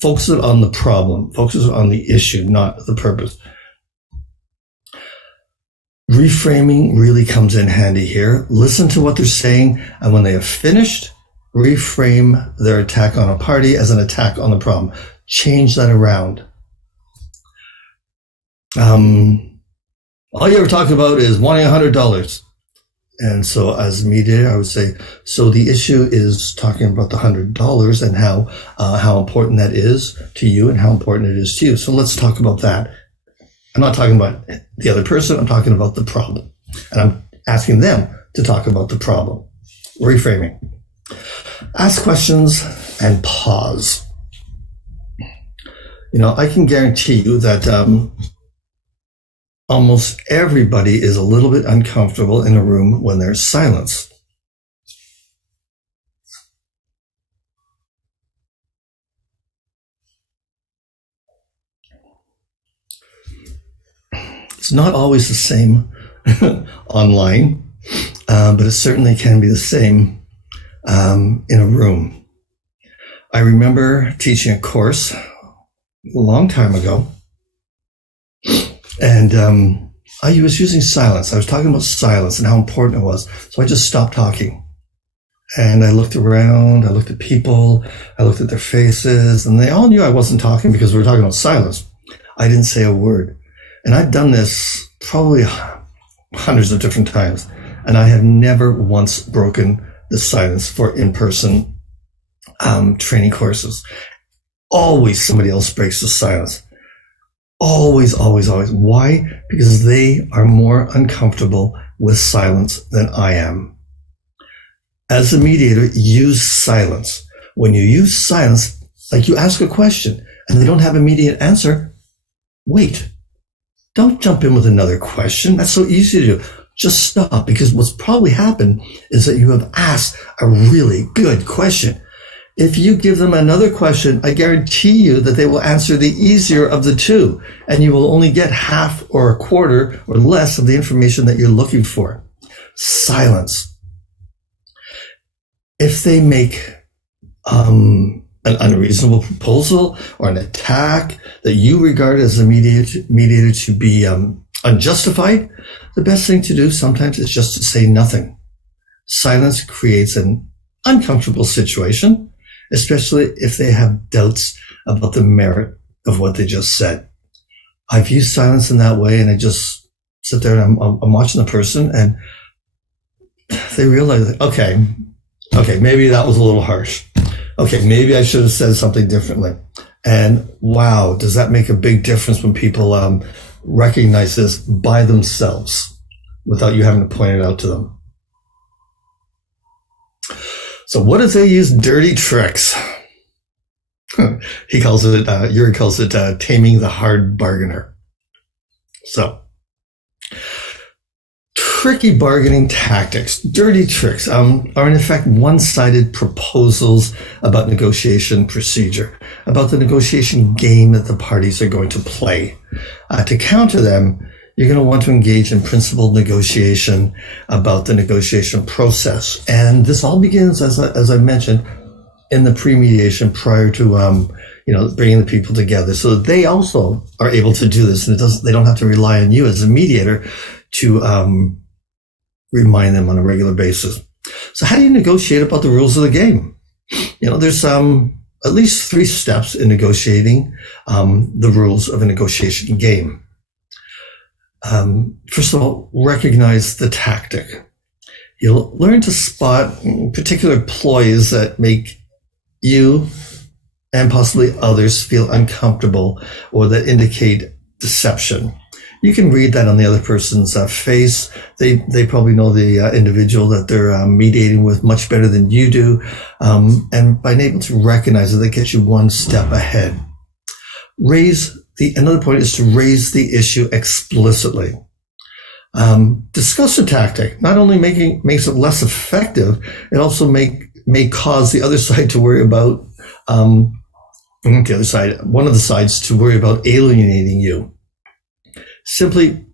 Focus it on the problem. Focus it on the issue, not the purpose. Reframing really comes in handy here. Listen to what they're saying, and when they have finished, reframe their attack on a party as an attack on the problem. Change that around. All you ever talk about is wanting $100. And so as a mediator, I would say, so the issue is talking about the $100 and how important that is to you and how important it is to you. So let's talk about that. I'm not talking about the other person. I'm talking about the problem. And I'm asking them to talk about the problem. Reframing. Ask questions and pause. I can guarantee you that almost everybody is a little bit uncomfortable in a room when there's silence. It's not always the same online, but it certainly can be the same in a room. I remember teaching a course a long time ago, and I was using silence. I was talking about silence and how important it was. So I just stopped talking. And I looked around, I looked at people, I looked at their faces, and they all knew I wasn't talking because we were talking about silence. I didn't say a word. And I've done this probably hundreds of different times, and I have never once broken the silence for in-person training courses. Always somebody else breaks the silence. Always, always, always. Why? Because they are more uncomfortable with silence than I am. As a mediator, use silence. When you use silence, like you ask a question and they don't have an immediate answer, wait. Don't jump in with another question. That's so easy to do. Just stop, because what's probably happened is that you have asked a really good question. If you give them another question, I guarantee you that they will answer the easier of the two, and you will only get half or a quarter or less of the information that you're looking for. Silence. If they make an unreasonable proposal or an attack that you regard as a mediator to be unjustified, the best thing to do sometimes is just to say nothing. Silence creates an uncomfortable situation, especially if they have doubts about the merit of what they just said. I've used silence in that way, and I just sit there and I'm watching the person, and they realize, okay, maybe that was a little harsh. Okay, maybe I should have said something differently. And wow, does that make a big difference when people recognize this by themselves without you having to point it out to them. So what if they use dirty tricks? He calls it, Yuri calls it taming the hard bargainer. So tricky bargaining tactics, dirty tricks, are in effect one-sided proposals about negotiation procedure, about the negotiation game that the parties are going to play. To counter them, you're going to want to engage in principled negotiation about the negotiation process. And this all begins, as I mentioned, in the pre-mediation prior to bringing the people together, so that they also are able to do this, and they don't have to rely on you as a mediator to remind them on a regular basis. So how do you negotiate about the rules of the game? There's at least 3 steps in negotiating the rules of a negotiation game. First of all, recognize the tactic. You'll learn to spot particular ploys that make you and possibly others feel uncomfortable or that indicate deception. You can read that on the other person's face. They probably know the individual that they're mediating with much better than you do. And by being able to recognize it, that gets you one step ahead. Another point is to raise the issue explicitly. Discuss a tactic. Not only makes it less effective, it also may cause the other side to worry about one of the sides to worry about alienating you. Simply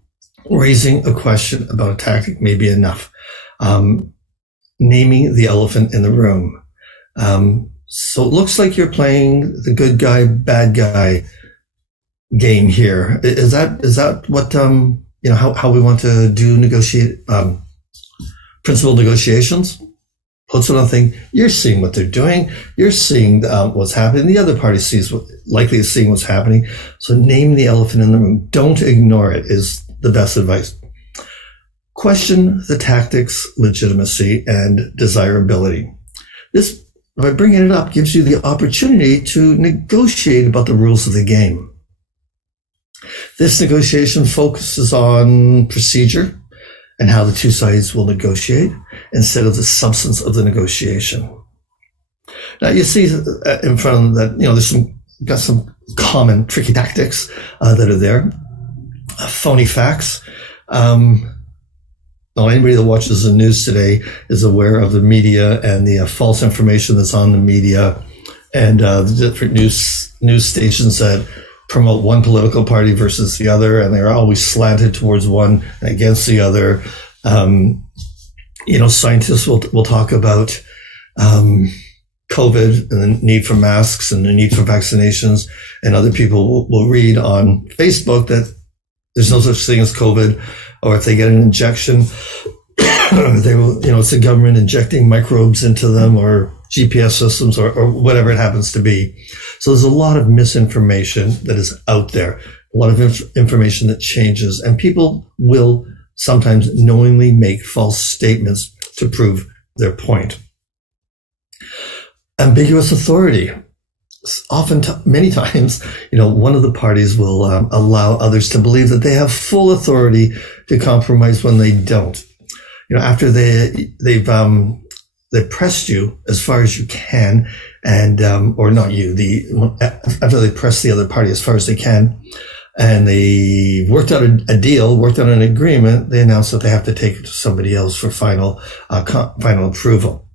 raising a question about a tactic may be enough. Naming the elephant in the room. So it looks like you're playing the good guy, bad guy game here. Is that what how we want to do principal negotiations? Puts it on thing. You're seeing what they're doing. You're seeing what's happening. The other party likely is seeing what's happening. So name the elephant in the room. Don't ignore it is the best advice. Question the tactics, legitimacy, and desirability. This, by bringing it up, gives you the opportunity to negotiate about the rules of the game. This negotiation focuses on procedure and how the two sides will negotiate instead of the substance of the negotiation. Now you see in front of that, there's got some common tricky tactics that are there. Phony facts. Anybody that watches the news today is aware of the media and the false information that's on the media and the different news stations that promote one political party versus the other, and they're always slanted towards one and against the other. Scientists will talk about COVID and the need for masks and the need for vaccinations, and other people will read on Facebook that there's no such thing as COVID, or if they get an injection, they will, it's the government injecting microbes into them or GPS systems or whatever it happens to be. So there's a lot of misinformation that is out there, a lot of information that changes, and people will sometimes knowingly make false statements to prove their point. Ambiguous authority. Many times, one of the parties will allow others to believe that they have full authority to compromise when they don't. After they've pressed you as far as you can, and or not you, after they press the other party as far as they can, and they worked out a deal, worked out an agreement, they announce that they have to take it to somebody else for final approval.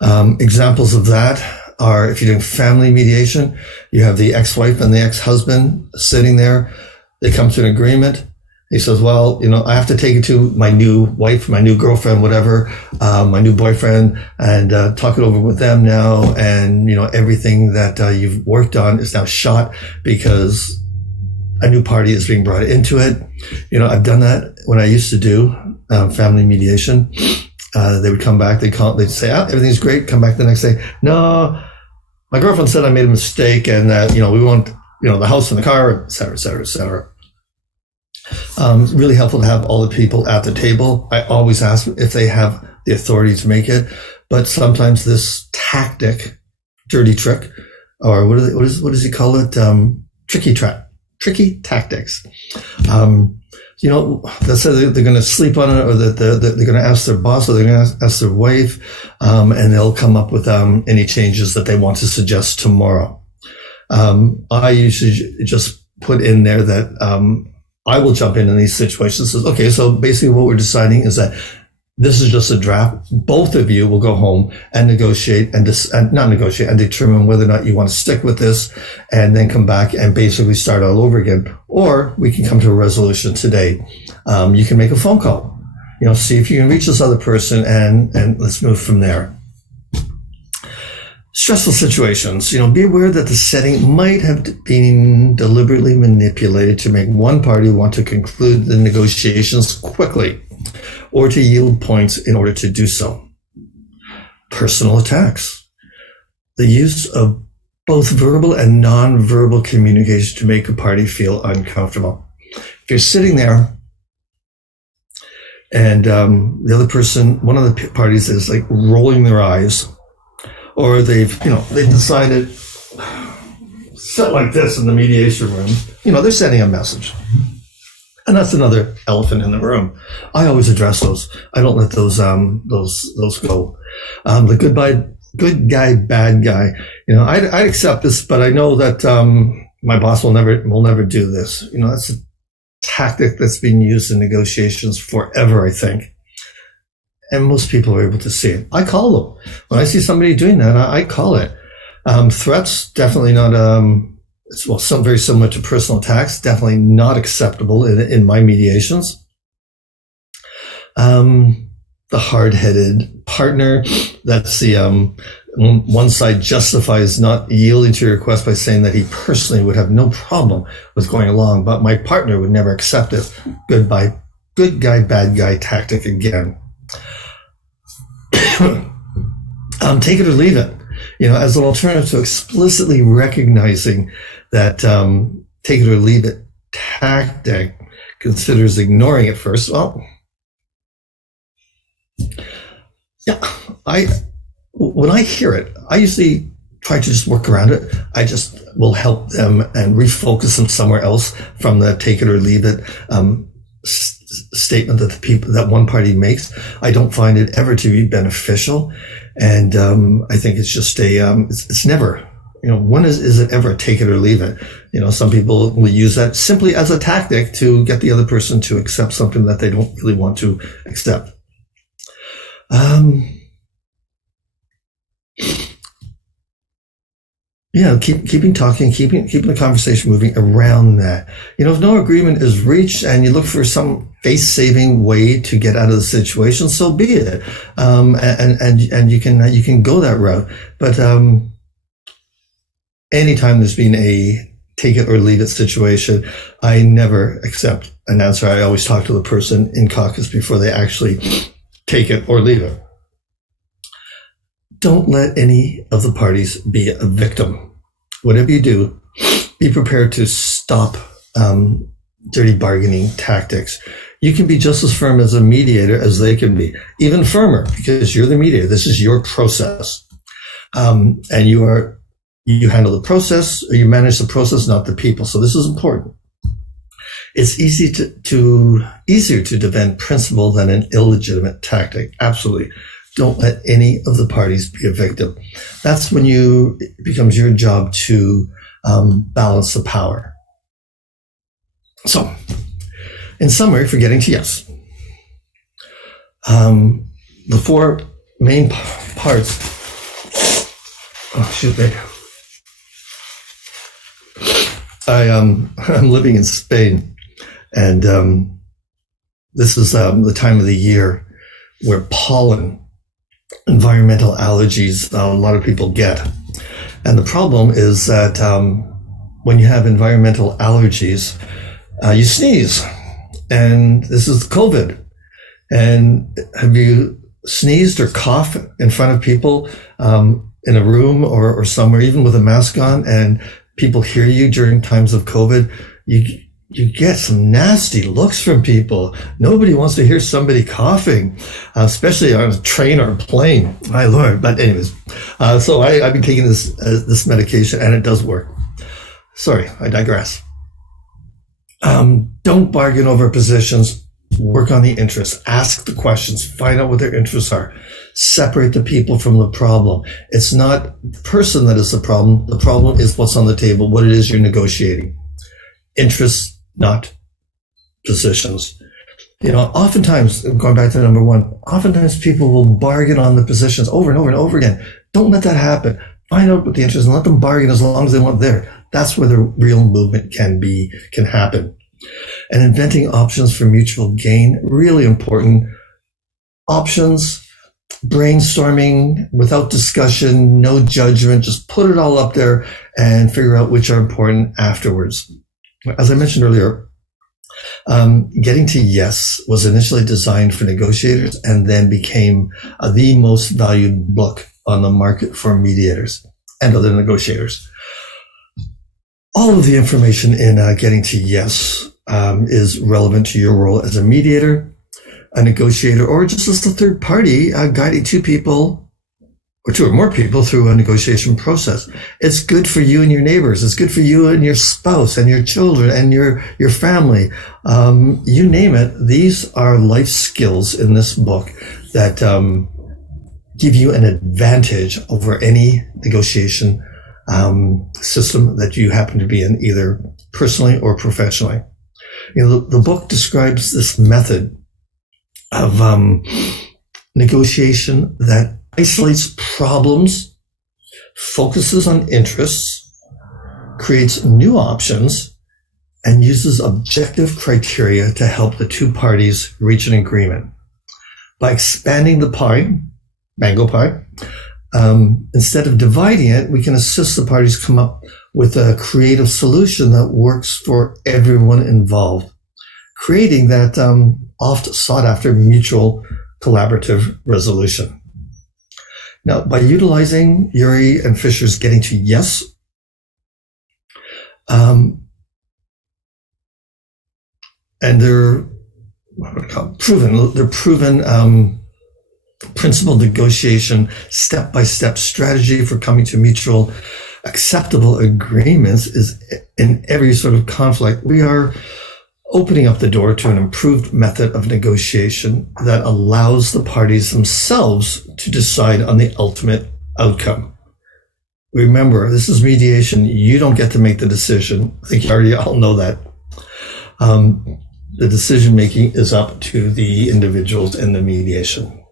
Examples of that are, if you're doing family mediation, you have the ex-wife and the ex-husband sitting there. They come to an agreement. He says, well, I have to take it to my new wife, my new girlfriend, whatever, my new boyfriend, and talk it over with them now. And, everything that you've worked on is now shot because a new party is being brought into it. I've done that when I used to do family mediation. They would come back, they'd say, everything's great. Come back the next day. No, my girlfriend said I made a mistake and that, we want, the house and the car, et cetera, et cetera, et cetera. It's really helpful to have all the people at the table. I always ask if they have the authority to make it, but sometimes this tactic, dirty trick, or what does he call it? Tricky tactics. Let's say they're going to sleep on it, or that they're going to ask their boss, or they're going to ask their wife, and they'll come up with any changes that they want to suggest tomorrow. I usually just put in there that I will jump in these situations. Says, okay, so basically what we're deciding is that this is just a draft. Both of you will go home and negotiate and determine whether or not you want to stick with this, and then come back and basically start all over again. Or we can come to a resolution today. You can make a phone call, see if you can reach this other person, and let's move from there. Stressful situations, be aware that the setting might have been deliberately manipulated to make one party want to conclude the negotiations quickly or to yield points in order to do so. Personal attacks. The use of both verbal and non-verbal communication to make a party feel uncomfortable. If you're sitting there and the other person, one of the parties, is like rolling their eyes, or they've decided sit like this in the mediation room. They're sending a message. And that's another elephant in the room. I always address those. I don't let those go. The good guy, bad guy. I'd accept this, but I know that my boss will never do this. That's a tactic that's been used in negotiations forever, I think. And most people are able to see it. I call them. When I see somebody doing that, I call it. Threats, definitely not. Some very similar to personal attacks, definitely not acceptable in my mediations. The hard-headed partner, that's the one side justifies not yielding to your request by saying that he personally would have no problem with going along, but my partner would never accept it. Good guy, bad guy tactic again. Take it or leave it. As an alternative to explicitly recognizing that take it or leave it tactic considers ignoring it first. Well, yeah, when I hear it, I usually try to just work around it. I just will help them and refocus them somewhere else from the take it or leave it statement that one party makes. I don't find it ever to be beneficial, and I think it's just it's never. When is it ever take it or leave it? Some people will use that simply as a tactic to get the other person to accept something that they don't really want to accept. Keeping talking, keeping the conversation moving around that. If no agreement is reached and you look for some face-saving way to get out of the situation, so be it. And you can go that route. But anytime there's been a take it or leave it situation, I never accept an answer. I always talk to the person in caucus before they actually take it or leave it. Don't let any of the parties be a victim. Whatever you do, be prepared to stop dirty bargaining tactics. You can be just as firm as a mediator as they can be, even firmer, because you're the mediator. This is your process, and you handle the process, or you manage the process, not the people. So this is important. It's easier to defend principle than an illegitimate tactic. Absolutely. Don't let any of the parties be a victim. That's when it becomes your job to balance the power. So, in summary, for getting to yes, the four main parts. Oh, shoot, babe. I'm living in Spain, and this is the time of the year where pollen, environmental allergies, a lot of people get. And the problem is that when you have environmental allergies, you sneeze. And this is COVID. And have you sneezed or coughed in front of people in a room or somewhere, even with a mask on, and people hear you during times of COVID? You get some nasty looks from people. Nobody wants to hear somebody coughing, especially on a train or a plane. My Lord. But anyways, so I've been taking this medication, and it does work. Sorry, I digress. Don't bargain over positions. Work on the interests. Ask the questions. Find out what their interests are. Separate the people from the problem. It's not the person that is the problem. The problem is what's on the table, what it is you're negotiating. Interests, not positions. Oftentimes, going back to number one, oftentimes people will bargain on the positions over and over and over again. Don't let that happen. Find out what the interest is and let them bargain as long as they want there. That's where the real movement can happen. And inventing options for mutual gain, really important. Options, brainstorming without discussion, no judgment, just put it all up there and figure out which are important afterwards. As I mentioned earlier, getting to yes was initially designed for negotiators and then became the most valued book on the market for mediators and other negotiators. All of the information in Getting to Yes is relevant to your role as a mediator. a negotiator or just as a third party guiding two people or two or more people through a negotiation process. It's good for you and your neighbors. It's good for you and your spouse and your children and your family. You name it. These are life skills in this book that give you an advantage over any negotiation system that you happen to be in, either personally or professionally. The book describes this method of negotiation that isolates problems, focuses on interests, creates new options, and uses objective criteria to help the two parties reach an agreement. By expanding the pie, mango pie, instead of dividing it, we can assist the parties come up with a creative solution that works for everyone involved, creating that oft sought after mutual collaborative resolution. Now, by utilizing Urey and Fisher's getting to yes, and their proven principled negotiation, step-by-step strategy for coming to mutual acceptable agreements is in every sort of conflict. We are opening up the door to an improved method of negotiation that allows the parties themselves to decide on the ultimate outcome. Remember, this is mediation. You don't get to make the decision. I think you already all know that. The decision making is up to the individuals in the mediation.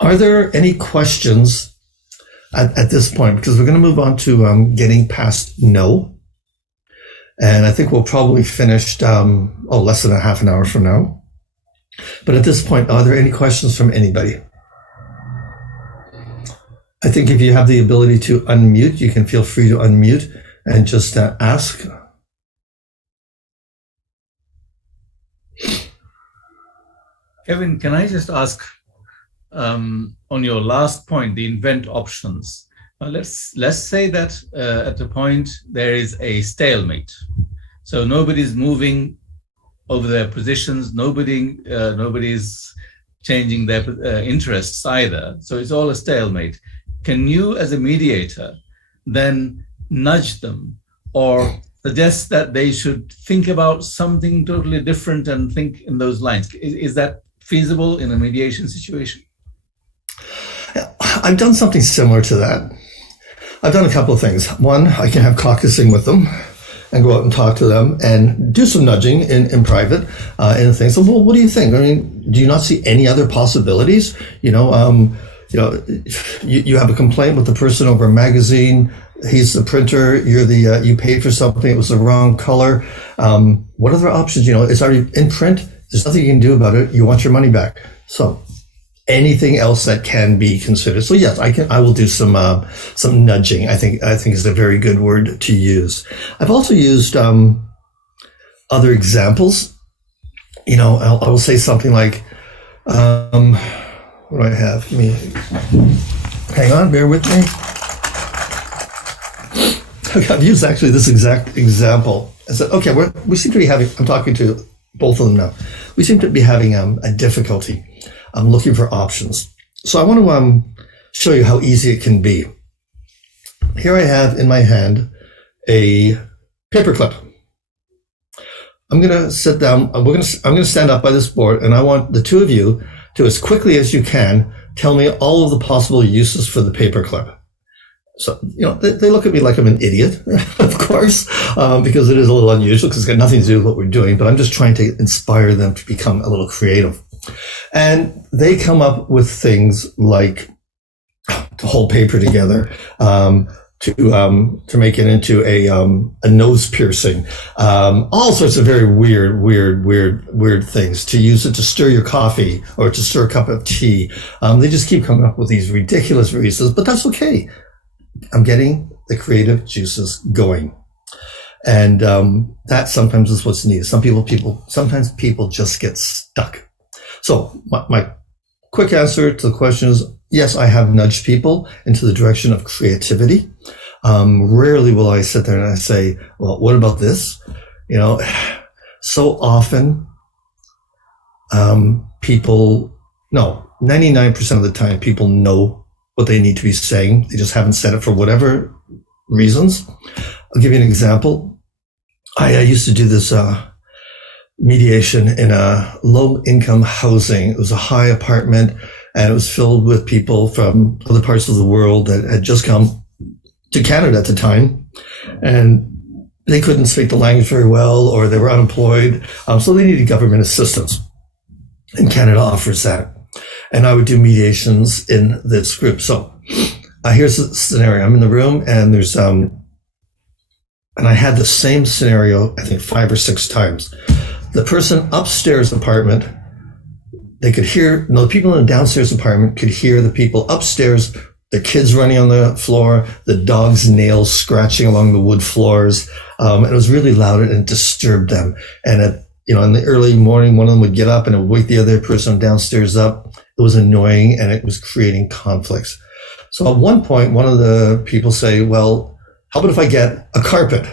Are there any questions at this point? Because we're going to move on to getting past no. And I think we'll probably finish less than a half an hour from now. But at this point, are there any questions from anybody? I think if you have the ability to unmute, you can feel free to unmute and just ask. Kevin, can I just ask, on your last point, the invent options, let's say that at the point there is a stalemate. So nobody's moving over their positions, nobody's changing their interests either. So it's all a stalemate. Can you, as a mediator, then nudge them or suggest that they should think about something totally different and think in those lines? Is that feasible in a mediation situation? I've done something similar to that. I've done a couple of things. One, I can have caucusing with them and go out and talk to them and do some nudging in private and things. So, well, what do you think? I mean, do you not see any other possibilities? You have a complaint with the person over a magazine. He's the printer. You're you paid for something. It was the wrong color. What other options? It's already in print. There's nothing you can do about it. You want your money back. So, anything else that can be considered. So yes, I will do some nudging. I think is a very good word to use. I've also used other examples. I will say something like, what do I have? Hang on, bear with me. I've used actually this exact example. I said, okay, we seem to be having, I'm talking to both of them now. We seem to be having a difficulty. I'm looking for options. So I want to show you how easy it can be. Here I have in my hand a paperclip. I'm going to sit down. I'm going to stand up by this board, and I want the two of you to, as quickly as you can, tell me all of the possible uses for the paperclip. So, they look at me like I'm an idiot, of course, because it is a little unusual because it's got nothing to do with what we're doing, but I'm just trying to inspire them to become a little creative. And they come up with things like to hold paper together, to make it into a nose piercing, all sorts of very weird things, to use it to stir your coffee or to stir a cup of tea. They just keep coming up with these ridiculous reasons, but that's okay. I'm getting the creative juices going. And that sometimes is what's needed. Sometimes people just get stuck. So my quick answer to the question is, yes, I have nudged people into the direction of creativity. Rarely will I sit there and I say, well, what about this? So often people, no, 99% of the time, people know what they need to be saying. They just haven't said it for whatever reasons. I'll give you an example. I used to do this mediation in a low-income housing. It was a high apartment, and it was filled with people from other parts of the world that had just come to Canada at the time, and they couldn't speak the language very well, or they were unemployed, so they needed government assistance. And Canada offers that. And I would do mediations in this group. So here's the scenario. I'm in the room, and there's and I had the same scenario, I think 5 or 6 times. The person upstairs apartment, they could hear, no, the people in the downstairs apartment could hear the people upstairs, the kids running on the floor, the dog's nails scratching along the wood floors. And it was really loud, and it disturbed them. And in the early morning, one of them would get up and it would wake the other person downstairs up. It was annoying, and it was creating conflicts. So at one point, one of the people say, well, how about if I get a carpet?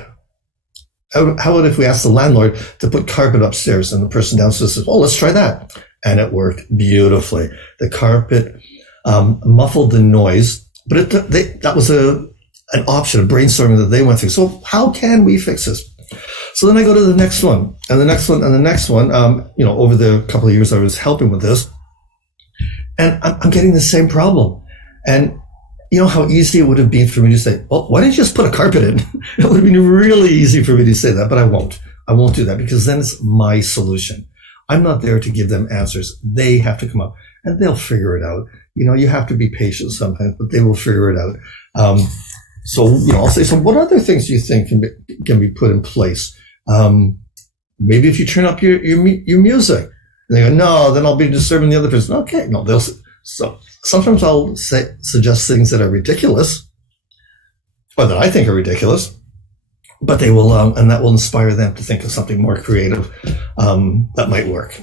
How about if we ask the landlord to put carpet upstairs? And the person downstairs says, oh, let's try that. And it worked beautifully. The carpet muffled the noise, but that was an option, a brainstorming that they went through. So how can we fix this? So then I go to the next one, and the next one, and the next one. Over the couple of years I was helping with this, and I'm getting the same problem. And you know how easy it would have been for me to say, well, why don't you just put a carpet in? It would have been really easy for me to say that, but I won't. I won't do that, because then it's my solution. I'm not there to give them answers. They have to come up, and they'll figure it out. You have to be patient sometimes, but they will figure it out. I'll say, so what other things do you think can be put in place? Maybe if you turn up your music, and they go, no, then I'll be disturbing the other person. Okay, no, so sometimes I'll suggest things that are ridiculous, or that I think are ridiculous, but they will, and that will inspire them to think of something more creative that might work.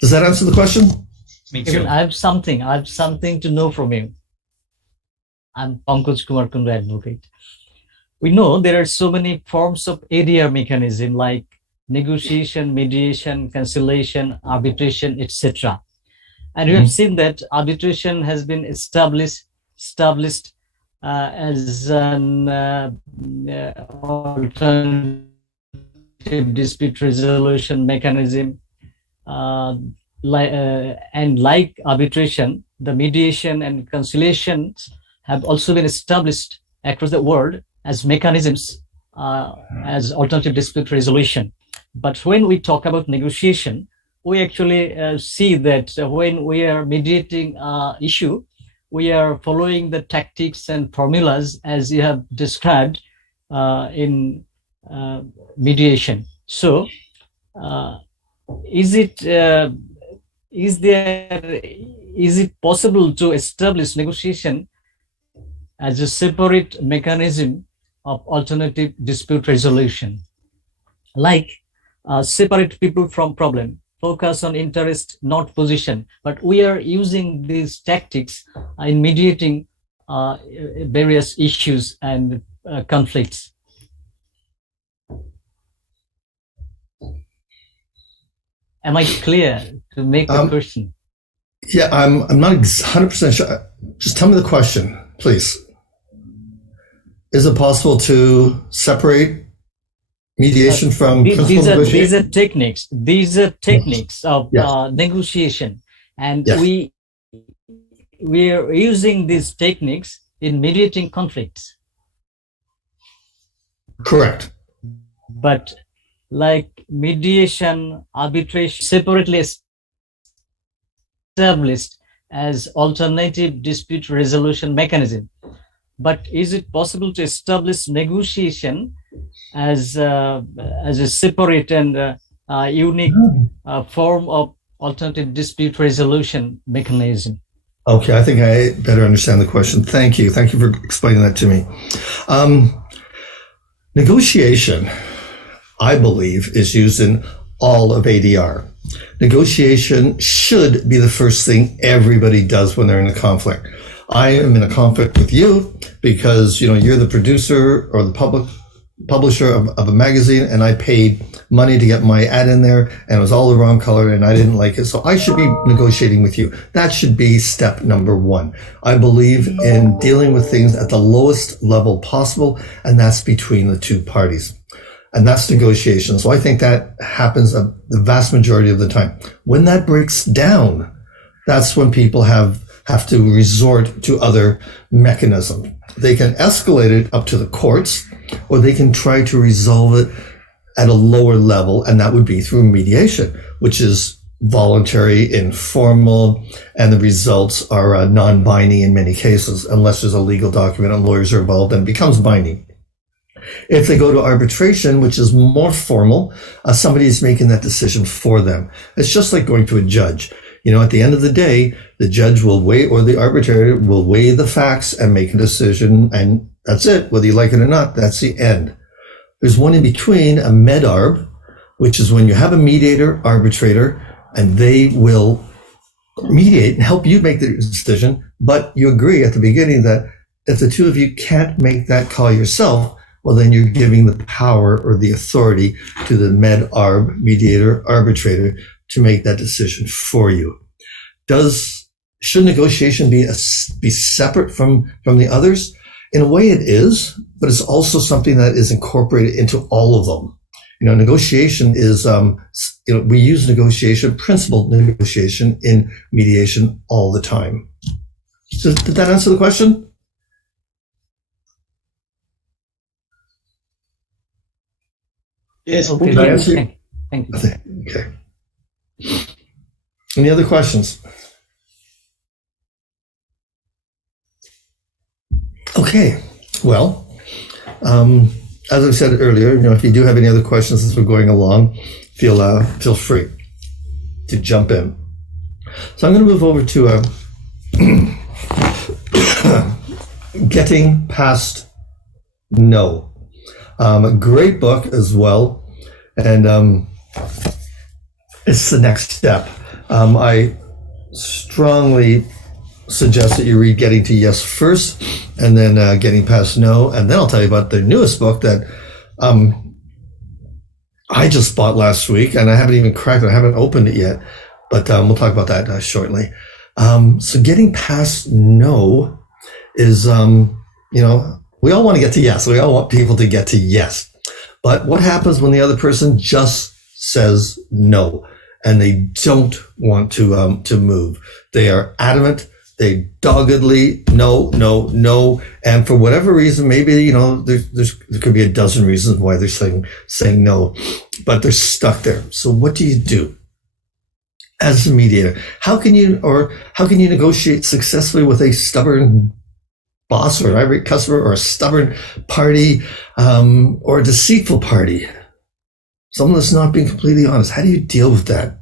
Does that answer the question? Me too. I have something to know from you. I'm Pankaj Kumar Kundu, advocate. We know there are so many forms of ADR mechanism like negotiation, mediation, conciliation, arbitration, etc. And we have seen that arbitration has been established as an alternative dispute resolution mechanism. Like arbitration, the mediation and conciliation have also been established across the world as mechanisms as alternative dispute resolution. But when we talk about negotiation, we actually see that when we are mediating issue, we are following the tactics and formulas as you have described in mediation. So, is it possible to establish negotiation as a separate mechanism of alternative dispute resolution, like separate people from problem, focus on interest, not position? But we are using these tactics in mediating various issues and conflicts. Am I clear to make the question? Yeah, I'm not 100% sure. Just tell me the question, please. Is it possible to separate mediation from principal negotiation? These are techniques of negotiation, and we are using these techniques in mediating conflicts. Correct. But like mediation, arbitration, separately established as alternative dispute resolution mechanism. But is it possible to establish negotiation as a separate and unique form of alternative dispute resolution mechanism? Okay, I think I better understand the question. Thank you. Thank you for explaining that to me. Negotiation, I believe, is used in all of ADR. Negotiation should be the first thing everybody does when they're in a conflict. I am in a conflict with you because, you're the producer or the public publisher of a magazine, and I paid money to get my ad in there, and it was all the wrong color, and I didn't like it. So I should be negotiating with you. That should be step number one. I believe in dealing with things at the lowest level possible, and that's between the two parties. And that's negotiation. So I think that happens the vast majority of the time. When that breaks down, that's when people have to resort to other mechanisms. They can escalate it up to the courts, or they can try to resolve it at a lower level, and that would be through mediation, which is voluntary, informal, and the results are non-binding in many cases, unless there's a legal document and lawyers are involved, and it becomes binding. If they go to arbitration, which is more formal, somebody is making that decision for them. It's just like going to a judge. At the end of the day, the judge will weigh, or the arbitrator will weigh the facts and make a decision, and that's it. Whether you like it or not, that's the end. There's one in between, a med-arb, which is when you have a mediator, arbitrator, and they will mediate and help you make the decision, but you agree at the beginning that if the two of you can't make that call yourself, well, then you're giving the power or the authority to the med-arb, mediator, arbitrator, to make that decision for you. Should negotiation be separate from the others? In a way it is, but it's also something that is incorporated into all of them. Negotiation is, we use negotiation, principled negotiation in mediation all the time. So did that answer the question? Yes. Okay. Did I answer? Thank you. Okay. Any other questions? Okay. Well, as I said earlier, if you do have any other questions as we're going along, feel free to jump in. So I'm going to move over to Getting Past No. A great book as well, and it's the next step. I strongly suggest that you read Getting to Yes first, and then Getting Past No, and then I'll tell you about the newest book that I just bought last week, and I haven't even cracked it. I haven't opened it yet, but we'll talk about that shortly. So Getting Past No is, we all want to get to yes. We all want people to get to yes. But what happens when the other person just says no and they don't want to move? They are adamant. They doggedly no. And for whatever reason, maybe, there could be a dozen reasons why they're saying no, but they're stuck there. So what do you do as a mediator? How can you negotiate successfully with a stubborn boss or an irate customer or a stubborn party or a deceitful party, someone that's not being completely honest? How do you deal with that?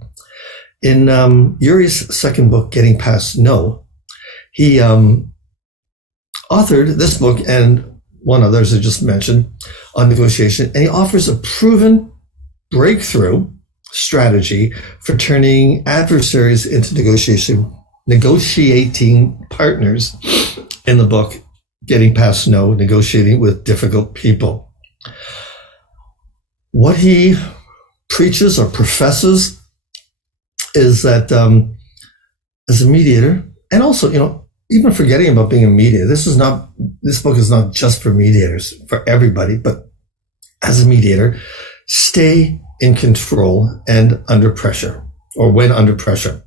In Yuri's second book, Getting Past No, he authored this book and one others I just mentioned on negotiation, and he offers a proven breakthrough strategy for turning adversaries into negotiating partners in the book, Getting Past No, Negotiating with Difficult People. What he preaches or professes is that as a mediator, and also, even forgetting about being a mediator, this book is not just for mediators, for everybody, but as a mediator, stay in control and under pressure, or when under pressure.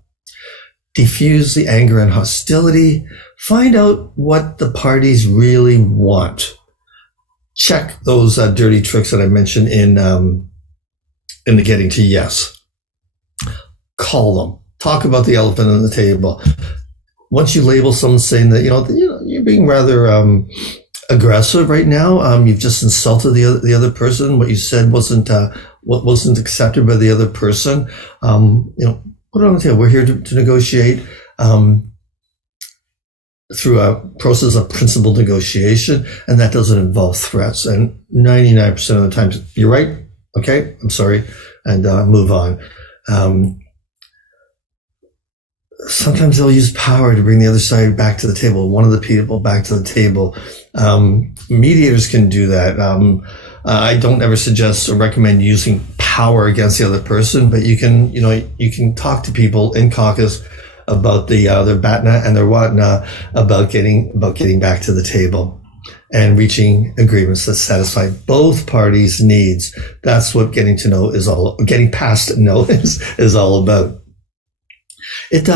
Diffuse the anger and hostility. Find out what the parties really want. Check those dirty tricks that I mentioned in the Getting to Yes. Call them. Talk about the elephant on the table. Once you label someone saying that you're being rather aggressive right now, you've just insulted the other person. What you said wasn't accepted by the other person. Put it on the table. We're here to negotiate through a process of principled negotiation, and that doesn't involve threats. And 99% of the time, you're right. Okay, I'm sorry, and move on. Sometimes they'll use power to bring the other side back to the table, one of the people back to the table. Mediators can do that. I don't ever suggest or recommend using power against the other person, but you can talk to people in caucus about their batna and their watna about getting back to the table and reaching agreements that satisfy both parties' needs. That's what getting past no is all about. It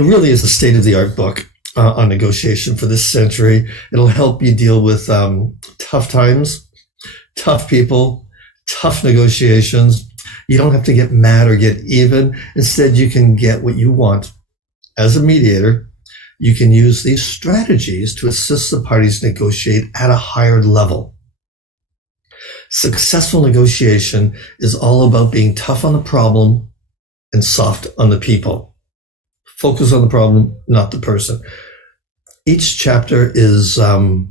really is a state-of-the-art book on negotiation for this century. It'll help you deal with tough times, tough people, tough negotiations. You don't have to get mad or get even. Instead, you can get what you want. As a mediator, you can use these strategies to assist the parties negotiate at a higher level. Successful negotiation is all about being tough on the problem and soft on the people. Focus on the problem, not the person. Each chapter is, in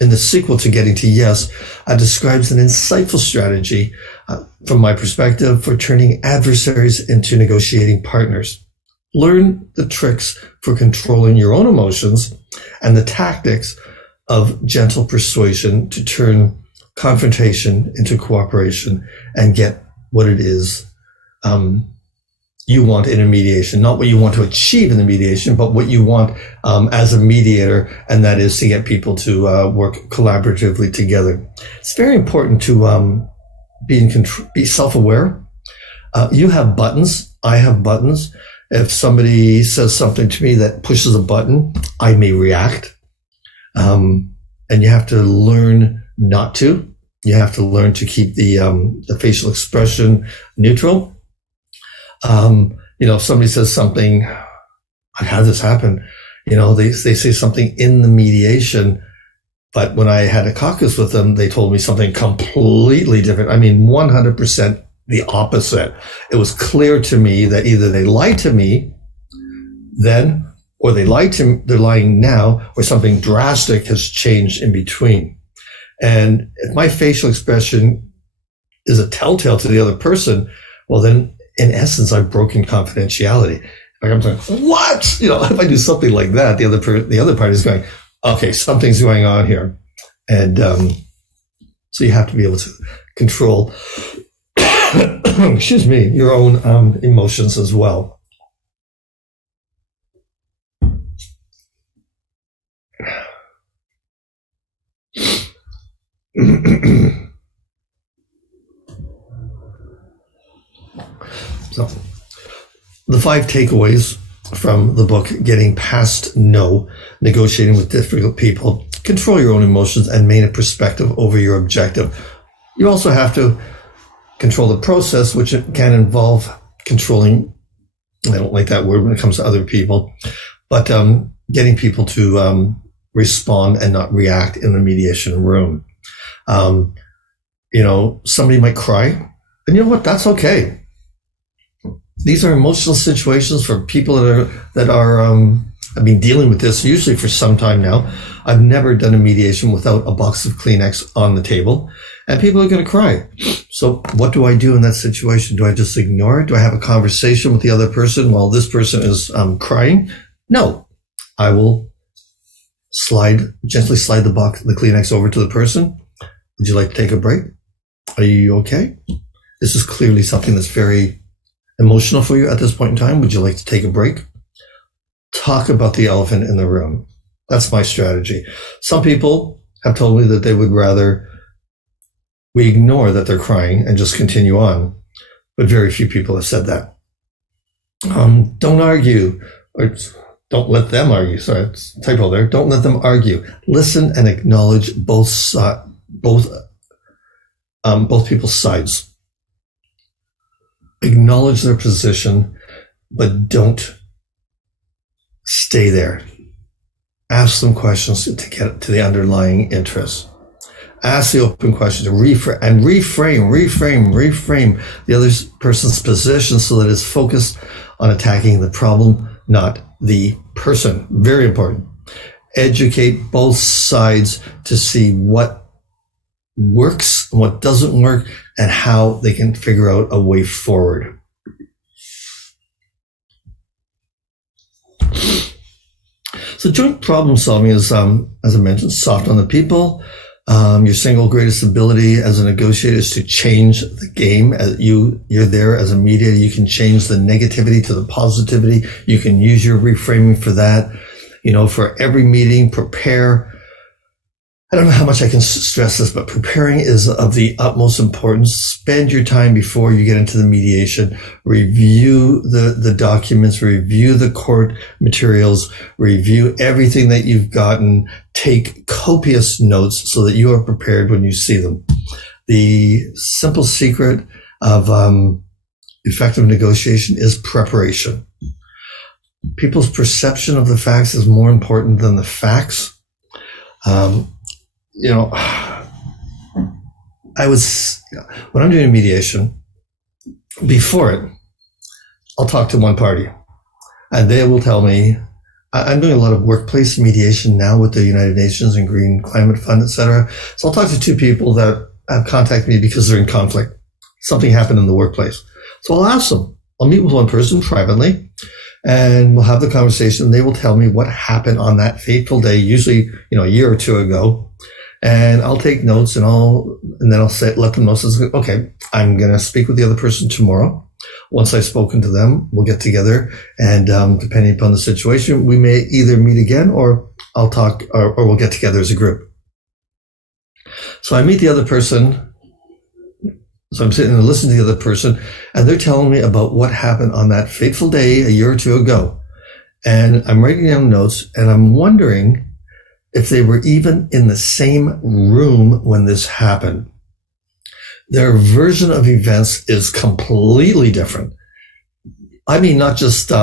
the sequel to Getting to Yes, describes an insightful strategy, from my perspective, for turning adversaries into negotiating partners. Learn the tricks for controlling your own emotions and the tactics of gentle persuasion to turn confrontation into cooperation and get what it is you want in a mediation, not what you want to achieve in the mediation, but what you want as a mediator, and that is to get people to work collaboratively together. It's very important to be self-aware. You have buttons. I have buttons. If somebody says something to me that pushes a button, I may react. And you have to learn not to. You have to learn to keep the facial expression neutral. If somebody says something, I've had this happen, they say something in the mediation, but when I had a caucus with them, they told me something completely different. 100% the opposite. It was clear to me that either they lied to me then, or they're lying now, or something drastic has changed in between. And if my facial expression is a telltale to the other person, well then, in essence, I've broken confidentiality. Like I'm saying, what? If I do something like that, the other party is going, okay, something's going on here. And so you have to be able to control, excuse me, your own emotions as well. So, the 5 takeaways from the book, Getting Past No, Negotiating with Difficult People: control your own emotions and maintain a perspective over your objective. You also have to control the process, which can involve controlling, I don't like that word when it comes to other people, but getting people to respond and not react in the mediation room. Somebody might cry, and you know what? That's okay. These are emotional situations for people that are I've been dealing with this usually for some time now. I've never done a mediation without a box of Kleenex on the table, and people are going to cry. So what do I do in that situation? Do I just ignore it? Do I have a conversation with the other person while this person is crying? No, I will gently slide the Kleenex over to the person. Would you like to take a break? Are you okay? This is clearly something that's very emotional for you at this point in time. Would you like to take a break? Talk about the elephant in the room. That's my strategy. Some people have told me that they would rather we ignore that they're crying and just continue on, but very few people have said that. Don't argue, or don't let them argue. Sorry, it's a typo there. Don't let them argue. Listen and acknowledge both people's sides. Acknowledge their position, but don't stay there. Ask them questions to get to the underlying interests. Ask the open questions, reframe the other person's position so that it's focused on attacking the problem, not the person. Very important. Educate both sides to see what works and what doesn't work and how they can figure out a way forward. So joint problem solving is, as I mentioned, soft on the people, Your single greatest ability as a negotiator is to change the game. You're there as a mediator. You can change the negativity to the positivity. You can use your reframing for that. For every meeting, prepare. I don't know how much I can stress this, but preparing is of the utmost importance. Spend your time before you get into the mediation. Review the documents, review the court materials, review everything that you've gotten. Take copious notes so that you are prepared when you see them. The simple secret of effective negotiation is preparation. People's perception of the facts is more important than the facts. When I'm doing a mediation, before it, I'll talk to one party and they will tell me, I'm doing a lot of workplace mediation now with the United Nations and Green Climate Fund, etc. So I'll talk to two people that have contacted me because they're in conflict. Something happened in the workplace. So I'll ask them. I'll meet with one person privately and we'll have the conversation. They will tell me what happened on that fateful day, usually, a year or two ago. And I'll take notes and then I'll let them know, okay, I'm going to speak with the other person tomorrow. Once I've spoken to them, we'll get together and, depending upon the situation, we may either meet again or I'll talk or we'll get together as a group. So I meet the other person. So I'm sitting and listening to the other person and they're telling me about what happened on that fateful day a year or two ago. And I'm writing down notes and I'm wondering if they were even in the same room when this happened. Their version of events is completely different. I mean, not just, it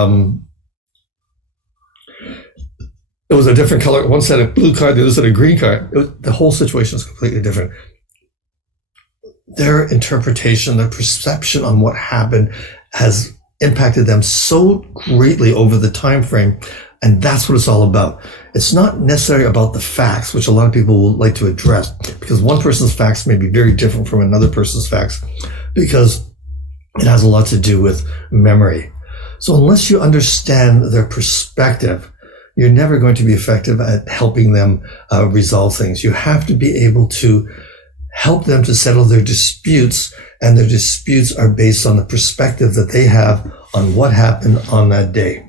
was a different color. One said a blue card, the other said a green card. The whole situation is completely different. Their interpretation, their perception on what happened has impacted them so greatly over the time frame. And that's what it's all about. It's not necessarily about the facts, which a lot of people will like to address, because one person's facts may be very different from another person's facts, because it has a lot to do with memory. So unless you understand their perspective, you're never going to be effective at helping them resolve things. You have to be able to help them to settle their disputes, and their disputes are based on the perspective that they have on what happened on that day.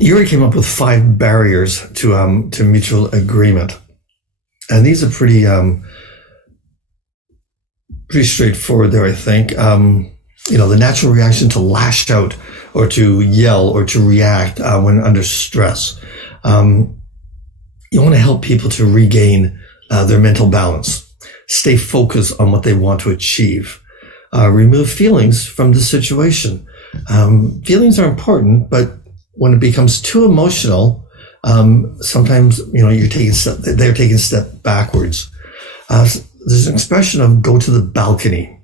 Urey came up with 5 barriers to mutual agreement, and these are pretty straightforward there, I think. The natural reaction to lash out or to yell or to react when under stress. You want to help people to regain their mental balance, stay focused on what they want to achieve, remove feelings from the situation. Feelings are important, but when it becomes too emotional, sometimes, they're taking a step backwards. There's an expression of go to the balcony,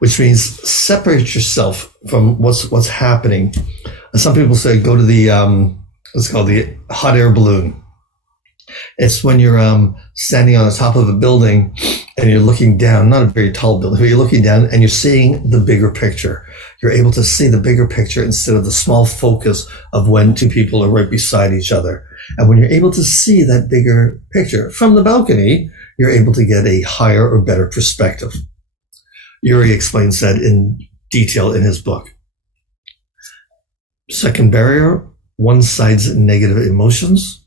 which means separate yourself from what's happening. Some people say go to the, what's called the hot air balloon. It's when you're standing on the top of a building and you're looking down, not a very tall building, but you're looking down and you're seeing the bigger picture. You're able to see the bigger picture instead of the small focus of when two people are right beside each other. And when you're able to see that bigger picture from the balcony, you're able to get a higher or better perspective. Urey explains that in detail in his book. Second barrier, one side's negative emotions.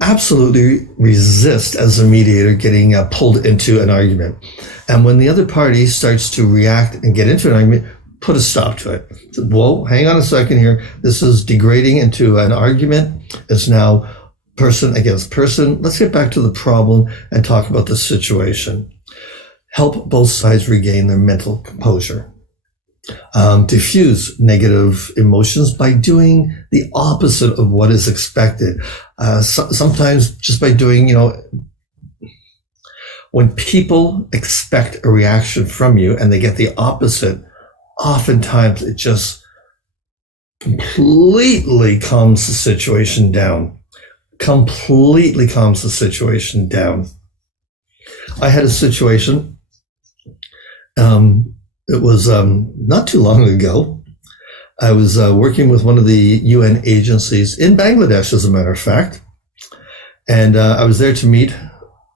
Absolutely resist as a mediator getting pulled into an argument. And when the other party starts to react and get into an argument, put a stop to it. Whoa, hang on a second here. This is degrading into an argument. It's now person against person. Let's get back to the problem and talk about the situation. Help both sides regain their mental composure. Diffuse negative emotions by doing the opposite of what is expected. Sometimes just by doing, when people expect a reaction from you and they get the opposite, oftentimes it just completely calms the situation down. I had a situation, it was not too long ago. I was working with one of the UN agencies in Bangladesh, as a matter of fact. And I was there to meet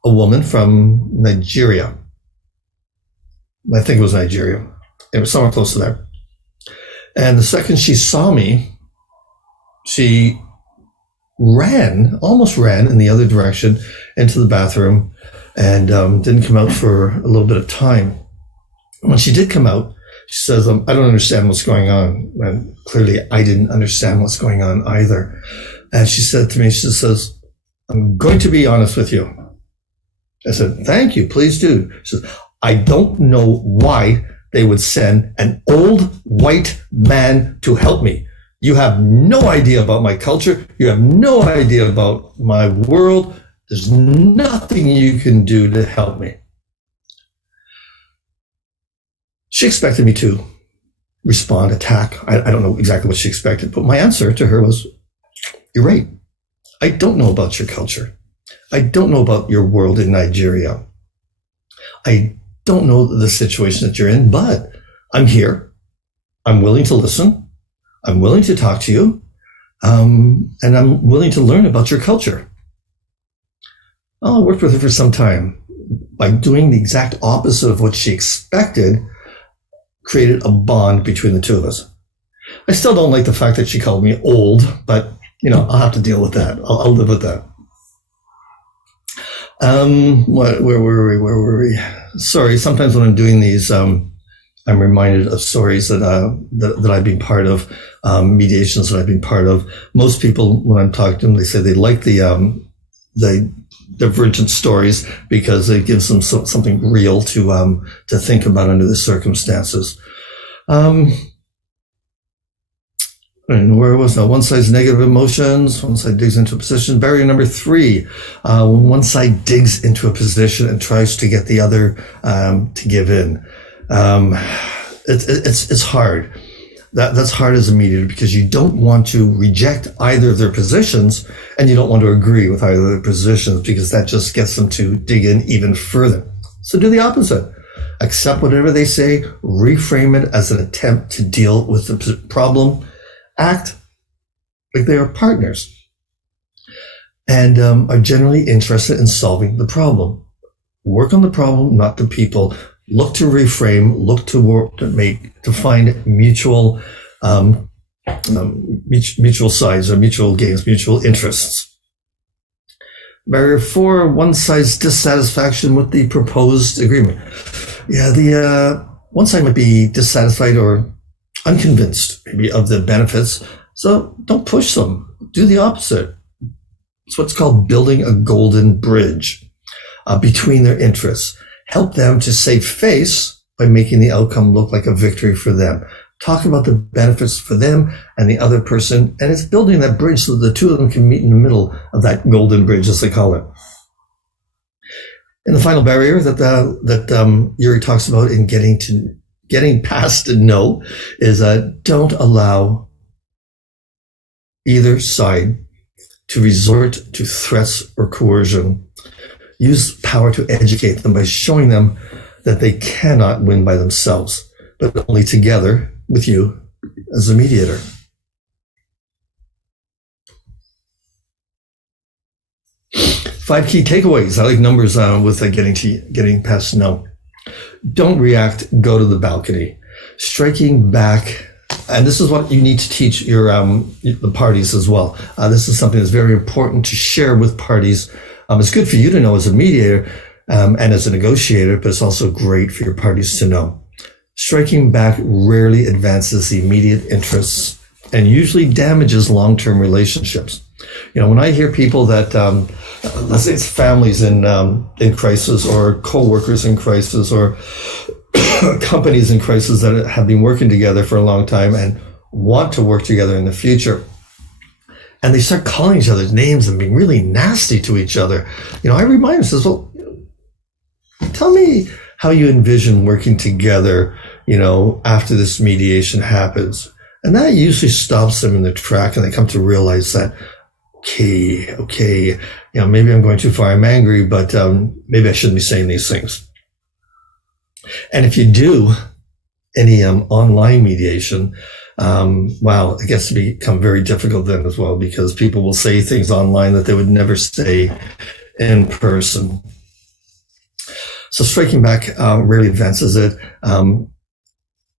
a woman from Nigeria. I think it was Nigeria. It was somewhere close to there. And the second she saw me, she almost ran in the other direction into the bathroom and didn't come out for a little bit of time. When she did come out, she says, I don't understand what's going on. And clearly I didn't understand what's going on either. And she said to me, she says, I'm going to be honest with you. I said, thank you, please do. She says, I don't know why they would send an old white man to help me. You have no idea about my culture. You have no idea about my world. There's nothing you can do to help me. She expected me to respond, attack. I don't know exactly what she expected, but my answer to her was, you're right. I don't know about your culture. I don't know about your world in Nigeria. I don't know the situation that you're in, but I'm here. I'm willing to listen. I'm willing to talk to you. And I'm willing to learn about your culture. Well, I worked with her for some time. By doing the exact opposite of what she expected, created a bond between the two of us. I still don't like the fact that she called me old, but I'll have to deal with that. I'll live with that. Where were we? Sorry, sometimes when I'm doing these, I'm reminded of stories that I've been part of, mediations that I've been part of. Most people, when I'm talking to them, they say they like the divergent stories because it gives them something real to think about under the circumstances. And where was that? One side's negative emotions, one side digs into a position. Barrier number 3, when one side digs into a position and tries to get the other to give in. It's hard. That's hard as a mediator because you don't want to reject either of their positions and you don't want to agree with either of their positions because that just gets them to dig in even further. So do the opposite. Accept whatever they say, reframe it as an attempt to deal with the problem. Act like they are partners and are generally interested in solving the problem. Work on the problem, not the people. Look to reframe, look to work to find mutual sides or mutual gains, mutual interests. Barrier 4, one side's dissatisfaction with the proposed agreement. Yeah, the one side might be dissatisfied or unconvinced maybe of the benefits, so don't push them. Do the opposite. It's what's called building a golden bridge between their interests. Help them to save face by making the outcome look like a victory for them. Talk about the benefits for them and the other person, and it's building that bridge so that the two of them can meet in the middle of that golden bridge, as they call it. And the final barrier that Yuri talks about in getting past a no is don't allow either side to resort to threats or coercion. Use power to educate them by showing them that they cannot win by themselves, but only together with you as a mediator. Five key takeaways. I like numbers with getting past no. Don't react, go to the balcony. Striking back, and this is what you need to teach the parties as well. This is something that's very important to share with parties. It's good for you to know as a mediator and as a negotiator, but it's also great for your parties to know. Striking back rarely advances the immediate interests and usually damages long-term relationships. When I hear people that, let's say it's families in crisis or co-workers in crisis or companies in crisis that have been working together for a long time and want to work together in the future, and they start calling each other's names and being really nasty to each other, I remind them, well, tell me how you envision working together, after this mediation happens. And that usually stops them in their track and they come to realize that, okay, maybe I'm going too far. I'm angry, but maybe I shouldn't be saying these things. And if you do, any online mediation, it gets to become very difficult then as well, because people will say things online that they would never say in person. So striking back rarely advances it,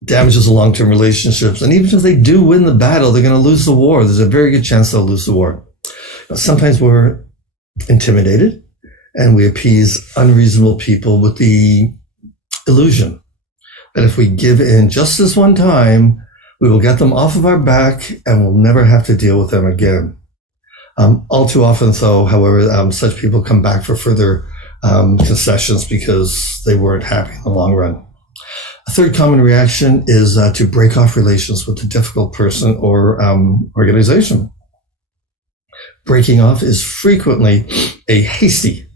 damages the long-term relationships. And even if they do win the battle, they're going to lose the war. There's a very good chance they'll lose the war. Sometimes we're intimidated and we appease unreasonable people with the illusion that if we give in just this one time, we will get them off of our back and we'll never have to deal with them again. All too often, though, however, such people come back for further concessions because they weren't happy in the long run. A third common reaction is to break off relations with a difficult person or organization. Breaking off is frequently a hasty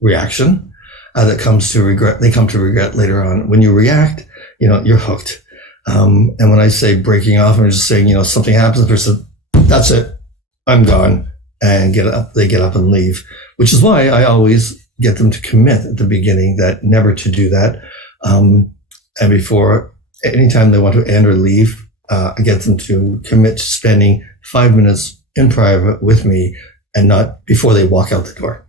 reaction that comes to regret. They come to regret later on. When you react, you're hooked. And when I say breaking off, I'm just saying, something happens, the person, that's it, I'm gone, and they get up and leave, which is why I always get them to commit at the beginning that never to do that. And before, anytime they want to end or leave, I get them to commit to spending 5 minutes in private with me and not before they walk out the door.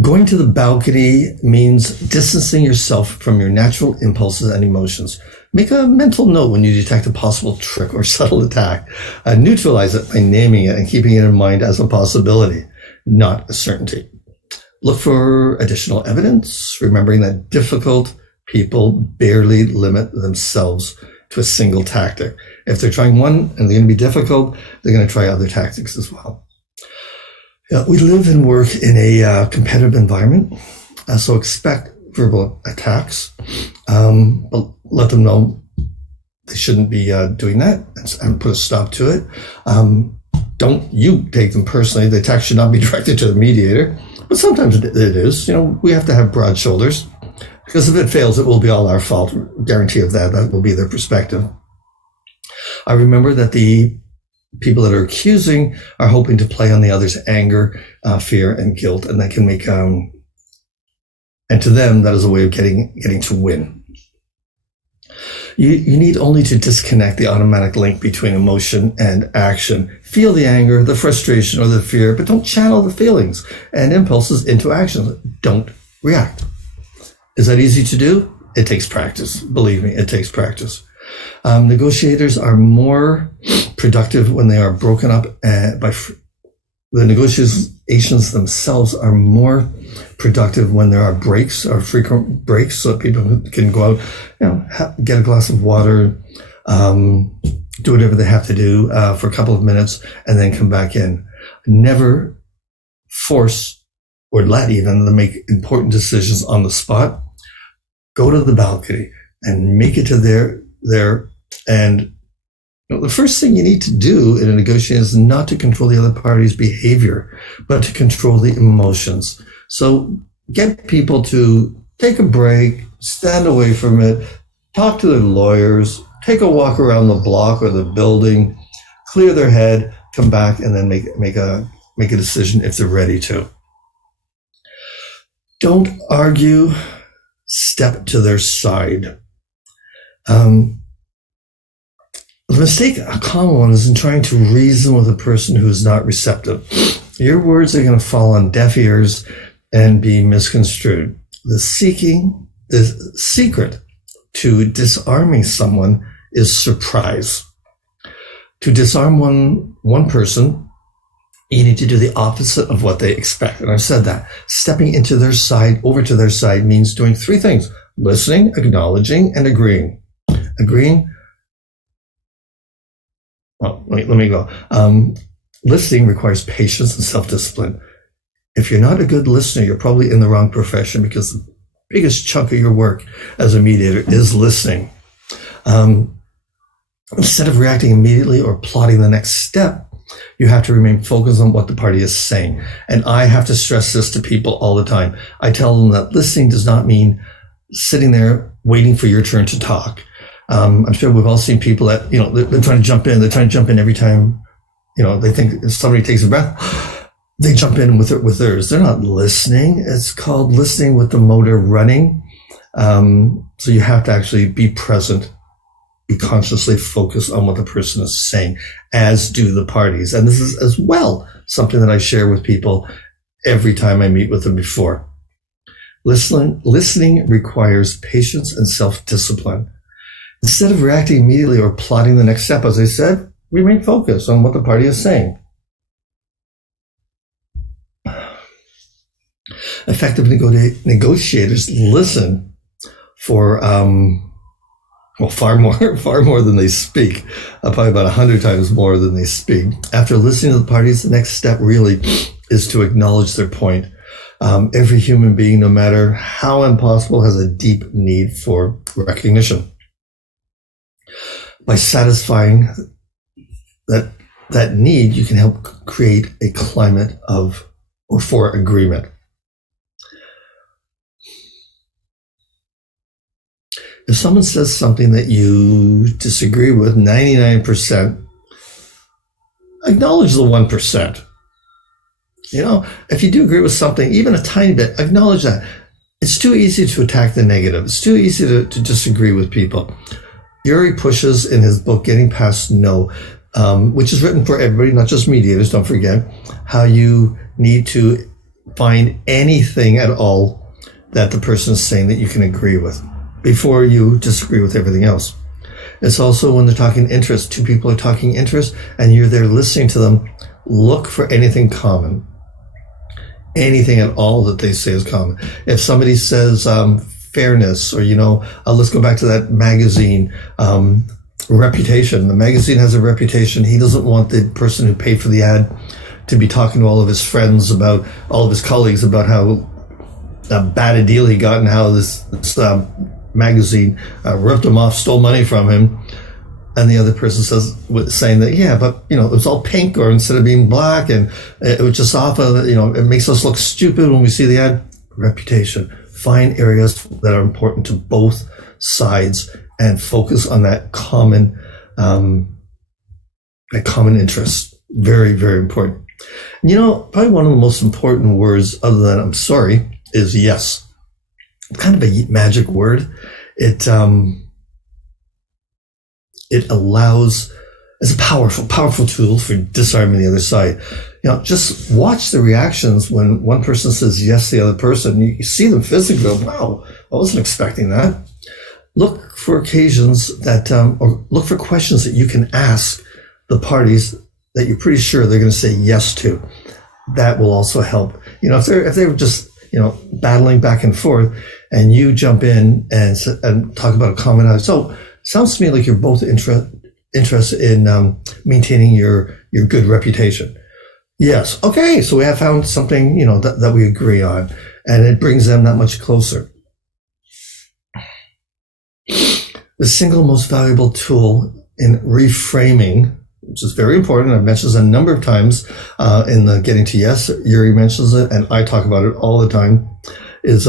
Going to the balcony means distancing yourself from your natural impulses and emotions. Make a mental note when you detect a possible trick or subtle attack. Neutralize it by naming it and keeping it in mind as a possibility, not a certainty. Look for additional evidence, remembering that difficult people barely limit themselves to a single tactic. If they're trying one and they're going to be difficult, they're going to try other tactics as well. We live and work in a competitive environment, so expect verbal attacks, but let them know they shouldn't be doing that and put a stop to it. Don't you take them personally. The attack should not be directed to the mediator, but sometimes it is. We have to have broad shoulders, because if it fails, it will be all our fault. Guarantee of that. That will be their perspective. I remember that the people that are accusing are hoping to play on the other's anger, fear, and guilt, and that can make, and to them, that is a way of getting to win. You need only to disconnect the automatic link between emotion and action. Feel the anger, the frustration, or the fear, but don't channel the feelings and impulses into action. Don't react. Is that easy to do? It takes practice. Believe me, it takes practice. Negotiators are more productive when they are broken up the negotiations themselves are more productive when there are breaks or frequent breaks, so that people can go out, get a glass of water, do whatever they have to do for a couple of minutes, and then come back in. Never force or let even them make important decisions on the spot. Go to the balcony and make it to there. And the first thing you need to do in a negotiation is not to control the other party's behavior, but to control the emotions. So get people to take a break, stand away from it, talk to their lawyers, take a walk around the block or the building, clear their head, come back, and then make a decision if they're ready to. Don't argue, step to their side. The mistake, a common one, is in trying to reason with a person who is not receptive. Your words are going to fall on deaf ears and be misconstrued. The secret to disarming someone is surprise. To disarm one person, you need to do the opposite of what they expect. And I've said that. Stepping into their side, over to their side, means doing three things: listening, acknowledging, and agreeing. Agreeing. Well, let me go. Listening requires patience and self-discipline. If you're not a good listener, you're probably in the wrong profession, because the biggest chunk of your work as a mediator is listening. Instead of reacting immediately or plotting the next step, you have to remain focused on what the party is saying. And I have to stress this to people all the time. I tell them that listening does not mean sitting there waiting for your turn to talk. I'm sure we've all seen people that, they're trying to jump in. They're trying to jump in every time, they think if somebody takes a breath, they jump in with theirs. They're not listening. It's called listening with the motor running. So you have to actually be present, be consciously focused on what the person is saying, as do the parties. And this is as well something that I share with people every time I meet with them before. Listening requires patience and self-discipline. Instead of reacting immediately or plotting the next step, as I said, remain focused on what the party is saying. Effective negotiators listen for far more than they speak, probably about 100 times more than they speak. After listening to the parties, the next step really is to acknowledge their point. Every human being, no matter how impossible, has a deep need for recognition. By satisfying that need, you can help create a climate for agreement. If someone says something that you disagree with, 99%, acknowledge the 1%. If you do agree with something, even a tiny bit, acknowledge that. It's too easy to attack the negative. It's too easy to disagree with people. Urey pushes in his book, Getting Past No, which is written for everybody, not just mediators, don't forget, how you need to find anything at all that the person is saying that you can agree with before you disagree with everything else. It's also when they're talking interest, two people are talking interest, and you're there listening to them, look for anything common. Anything at all that they say is common. If somebody says fairness, or, let's go back to that magazine, reputation. The magazine has a reputation. He doesn't want the person who paid for the ad to be talking to all of his friends about, all of his colleagues about how bad a deal he got and how this magazine ripped him off, stole money from him. And the other person saying that, yeah, but, it was all pink, or instead of being black, and it was just off of, it makes us look stupid when we see the ad. Reputation. Find areas that are important to both sides and focus on that common interest. Very, very important. Probably one of the most important words, other than I'm sorry, is yes. Kind of a magic word. It allows, it's a powerful tool for disarming the other side. Just watch the reactions when one person says yes to the other person. You see them physically go, wow, I wasn't expecting that. Look for occasions or look for questions that you can ask the parties that you're pretty sure they're going to say yes to. That will also help. If they're just, battling back and forth, and you jump in and talk about a common idea. So, sounds to me like you're both interested in maintaining your good reputation. Yes. Okay. So we have found something, that we agree on, and it brings them that much closer. The single most valuable tool in reframing, which is very important, I've mentioned this a number of times in the Getting to Yes, Urey mentions it, and I talk about it all the time, is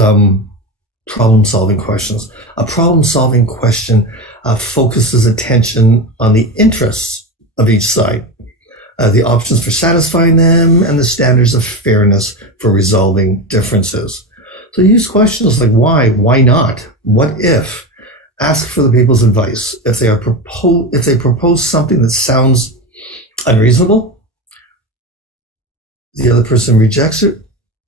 problem-solving questions. A problem-solving question focuses attention on the interests of each side, the options for satisfying them, and the standards of fairness for resolving differences. So use questions like why not, what if. Ask for the people's advice. If they propose something that sounds unreasonable, the other person rejects it.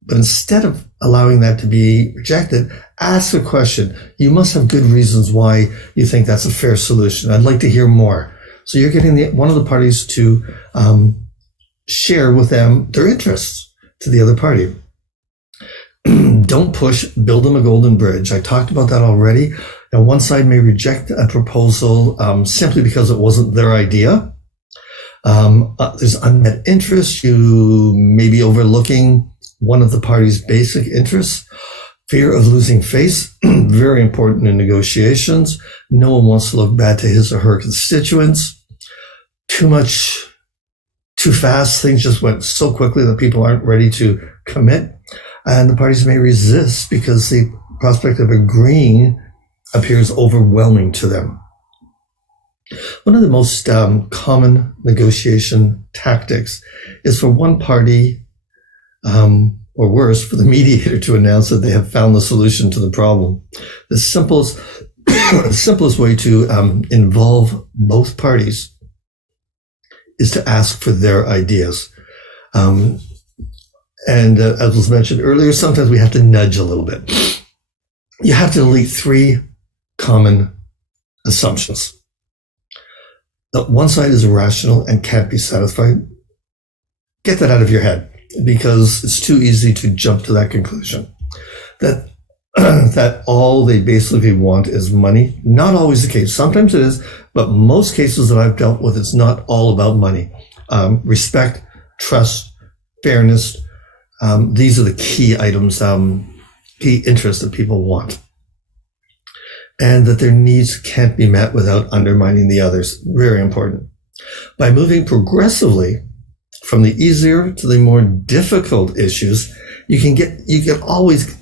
But instead of allowing that to be rejected, ask a question. You must have good reasons why you think that's a fair solution. I'd like to hear more. So you're getting one of the parties to share with them their interests to the other party. Don't push, build them a golden bridge. I talked about that already. Now, one side may reject a proposal simply because it wasn't their idea. There's unmet interest. You may be overlooking one of the party's basic interests. Fear of losing face, very important in negotiations. No one wants to look bad to his or her constituents. Too much, too fast. Things just went so quickly that people aren't ready to commit. And the parties may resist because the prospect of agreeing appears overwhelming to them. One of the most common negotiation tactics is for one party or worse, for the mediator to announce that they have found the solution to the problem. The simplest, the simplest way to involve both parties is to ask for their ideas. As was mentioned earlier, sometimes we have to nudge a little bit. You have to delete 3 common assumptions. That one side is irrational and can't be satisfied. Get that out of your head, because it's too easy to jump to that conclusion. That that all they basically want is money. Not always the case. Sometimes it is, but most cases that I've dealt with, it's not all about money. Respect, trust, fairness, these are the key items, key interests that people want. And that their needs can't be met without undermining the others. Very important. By moving progressively from the easier to the more difficult issues, you can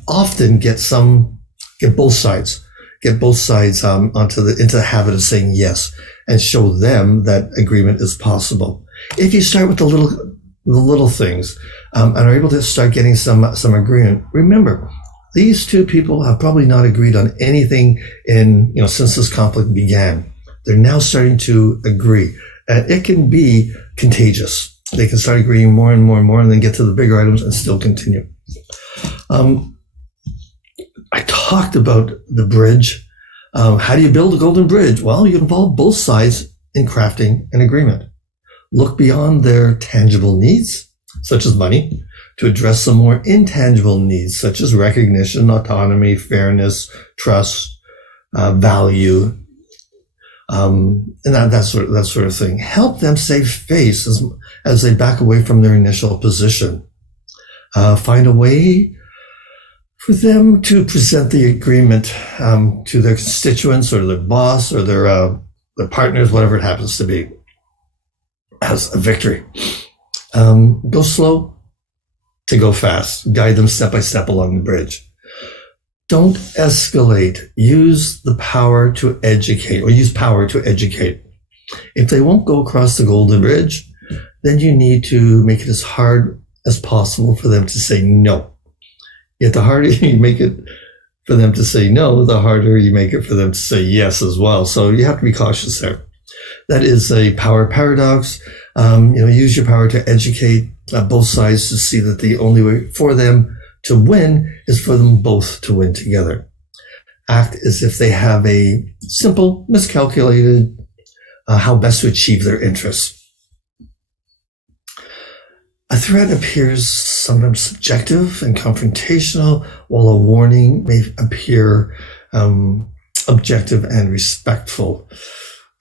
often get both sides into the habit of saying yes, and show them that agreement is possible. If you start with the little things, and are able to start getting some agreement, remember, these 2 people have probably not agreed on anything since this conflict began. They're now starting to agree, and it can be contagious. They can start agreeing more and more and more, and then get to the bigger items and still continue. I talked about the bridge. How do you build a golden bridge? Well, you involve both sides in crafting an agreement. Look beyond their tangible needs, such as money, to address some more intangible needs, such as recognition, autonomy, fairness, trust, value, and that sort of thing. Help them save face as they back away from their initial position. Find a way for them to present the agreement to their constituents or their boss or their partners, whatever it happens to be, as a victory. Go slow to go fast. Guide them step by step along the bridge. Don't escalate. Use power to educate. If they won't go across the golden bridge, then you need to make it as hard as possible for them to say no. Yet the harder you make it for them to say no, the harder you make it for them to say yes as well. So you have to be cautious there. That is a power paradox. Use your power to educate both sides to see that the only way for them to win is for them both to win together. Act as if they have a simple, miscalculated how best to achieve their interests. A threat appears sometimes subjective and confrontational, while a warning may appear objective and respectful.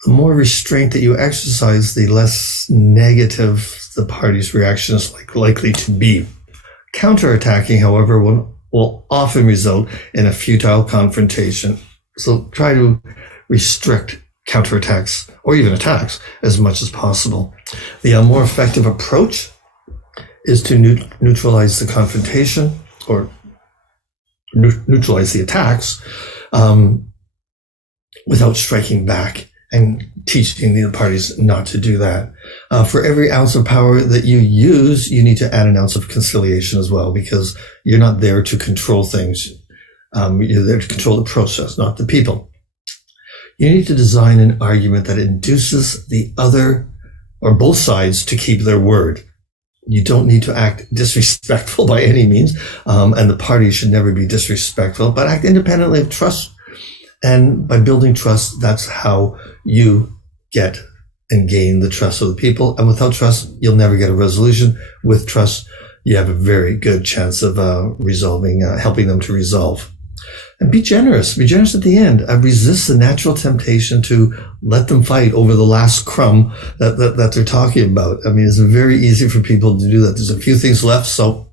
The more restraint that you exercise, the less negative the party's reaction is likely to be. Counterattacking, however, will often result in a futile confrontation. So try to restrict counterattacks or even attacks as much as possible. The more effective approach is to neutralize the confrontation or neutralize the attacks without striking back, and teaching the parties not to do that. For every ounce of power that you use, you need to add an ounce of conciliation as well, because you're not there to control things. You're there to control the process, not the people. You need to design an argument that induces the other or both sides to keep their word. You don't need to act disrespectful by any means, and the party should never be disrespectful, but act independently of trust. And by building trust, that's how you get and gain the trust of the people. And without trust, you'll never get a resolution. With trust, you have a very good chance of helping them to resolve. And be generous. Be generous at the end. Resist the natural temptation to let them fight over the last crumb that they're talking about. I mean, it's very easy for people to do that. There's a few things left, so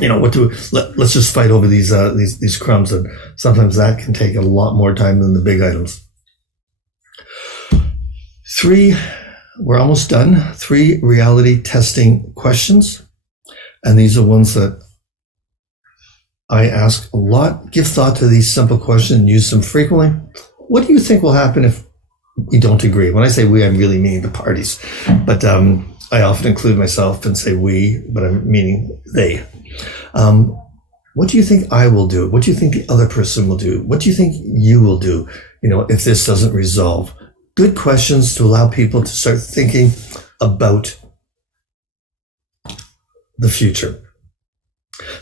let's just fight over these crumbs, and sometimes that can take a lot more time than the big items. 3, we're almost done. 3 reality testing questions, and these are ones that I ask a lot. Give thought to these simple questions and use them frequently. What do you think will happen if we don't agree? When I say we, I'm really meaning the parties. But I often include myself and say we, but I'm meaning they. What do you think I will do? What do you think the other person will do? What do you think you will do, if this doesn't resolve? Good questions to allow people to start thinking about the future.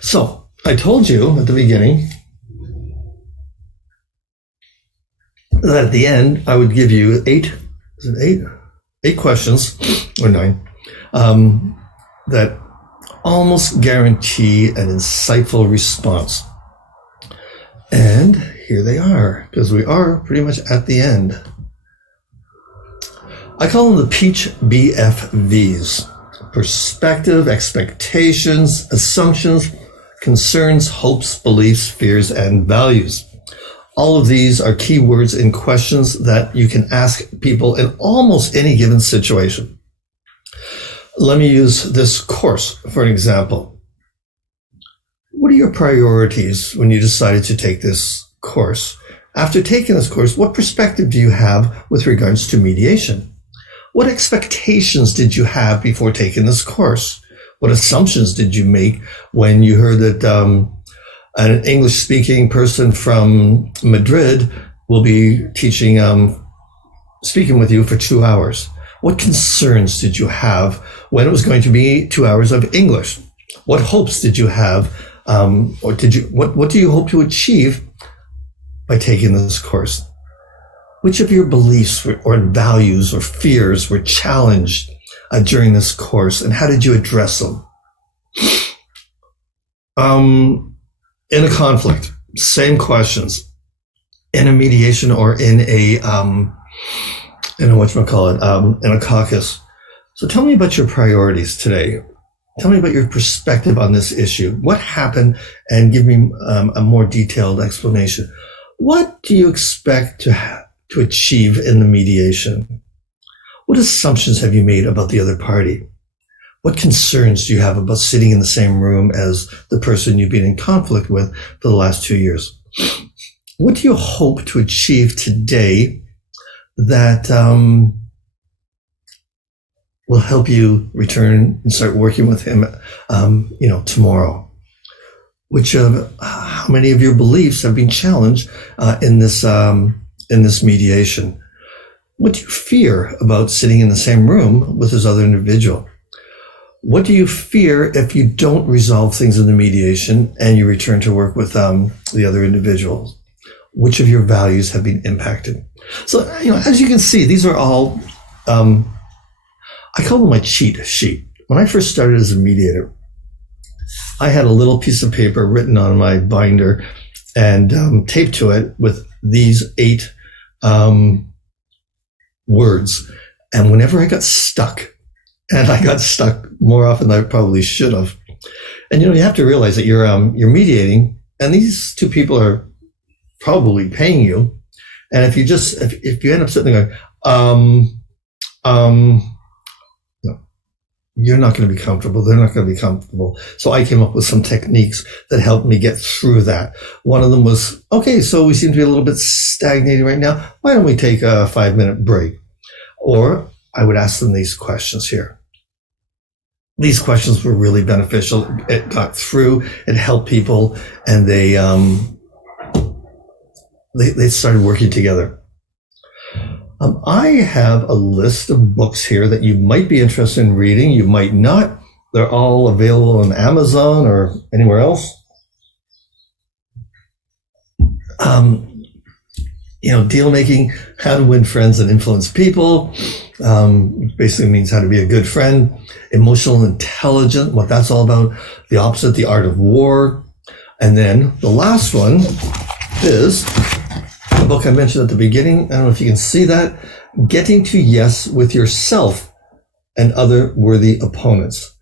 So I told you at the beginning that at the end I would give you eight questions or 9 that almost guarantee an insightful response. And here they are, because we are pretty much at the end. I call them the Peach BFVs: perspective, expectations, assumptions, concerns, hopes, beliefs, fears, and values. All of these are key words in questions that you can ask people in almost any given situation. Let me use this course for an example. What are your priorities when you decided to take this course? After taking this course, what perspective do you have with regards to mediation? What expectations did you have before taking this course? What assumptions did you make when you heard that an English-speaking person from Madrid will be teaching, speaking with you for 2 hours? What concerns did you have when it was going to be 2 hours of English? What hopes did you have, what do you hope to achieve by taking this course? Which of your beliefs or values or fears were challenged during this course, and how did you address them? In a conflict, same questions. In a mediation or in a caucus. So tell me about your priorities today. Tell me about your perspective on this issue. What happened? And give me a more detailed explanation. What do you expect to achieve in the mediation? What assumptions have you made about the other party? What concerns do you have about sitting in the same room as the person you've been in conflict with for the last 2 years? What do you hope to achieve today that will help you return and start working with him, tomorrow? How many of your beliefs have been challenged in this mediation? What do you fear about sitting in the same room with this other individual? What do you fear if you don't resolve things in the mediation and you return to work with the other individuals? Which of your values have been impacted? So, as you can see, these are all, I call them my cheat sheet. When I first started as a mediator, I had a little piece of paper written on my binder and taped to it with these 8 words. And whenever I got stuck, and I got stuck more often than I probably should have, and you have to realize that you're mediating, and these 2 people are probably paying you. And if you end up sitting there going, you're not going to be comfortable. They're not going to be comfortable. So I came up with some techniques that helped me get through that. One of them was, okay, so we seem to be a little bit stagnating right now. Why don't we take a 5-minute break? Or I would ask them these questions here. These questions were really beneficial. It got through, it helped people, and they started working together. I have a list of books here that you might be interested in reading. You might not. They're all available on Amazon or anywhere else. Deal making, how to win friends and influence people. Basically means how to be a good friend. Emotional intelligence, what that's all about. The opposite, the art of war. And then the last one is the book I mentioned at the beginning. I don't know if you can see that. Getting to Yes with Yourself and Other Worthy Opponents.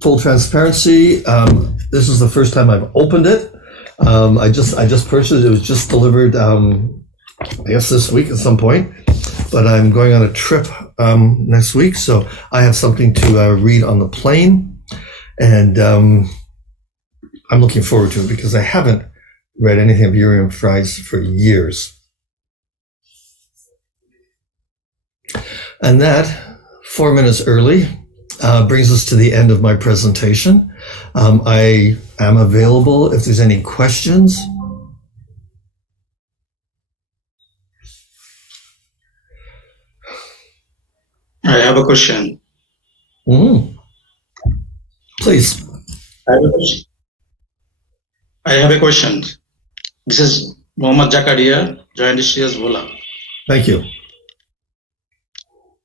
Full transparency. This is the first time I've opened it. I just purchased it. It was just delivered, I guess this week at some point. But I'm going on a trip next week, so I have something to read on the plane. And I'm looking forward to it because I haven't read anything of Uriam Fry's for years. And that, 4 minutes early, brings us to the end of my presentation. I am available if there's any questions. I have a question. Please. I have a question. This is Mohammad Jakaria, Joint Districts Bhola. Thank you.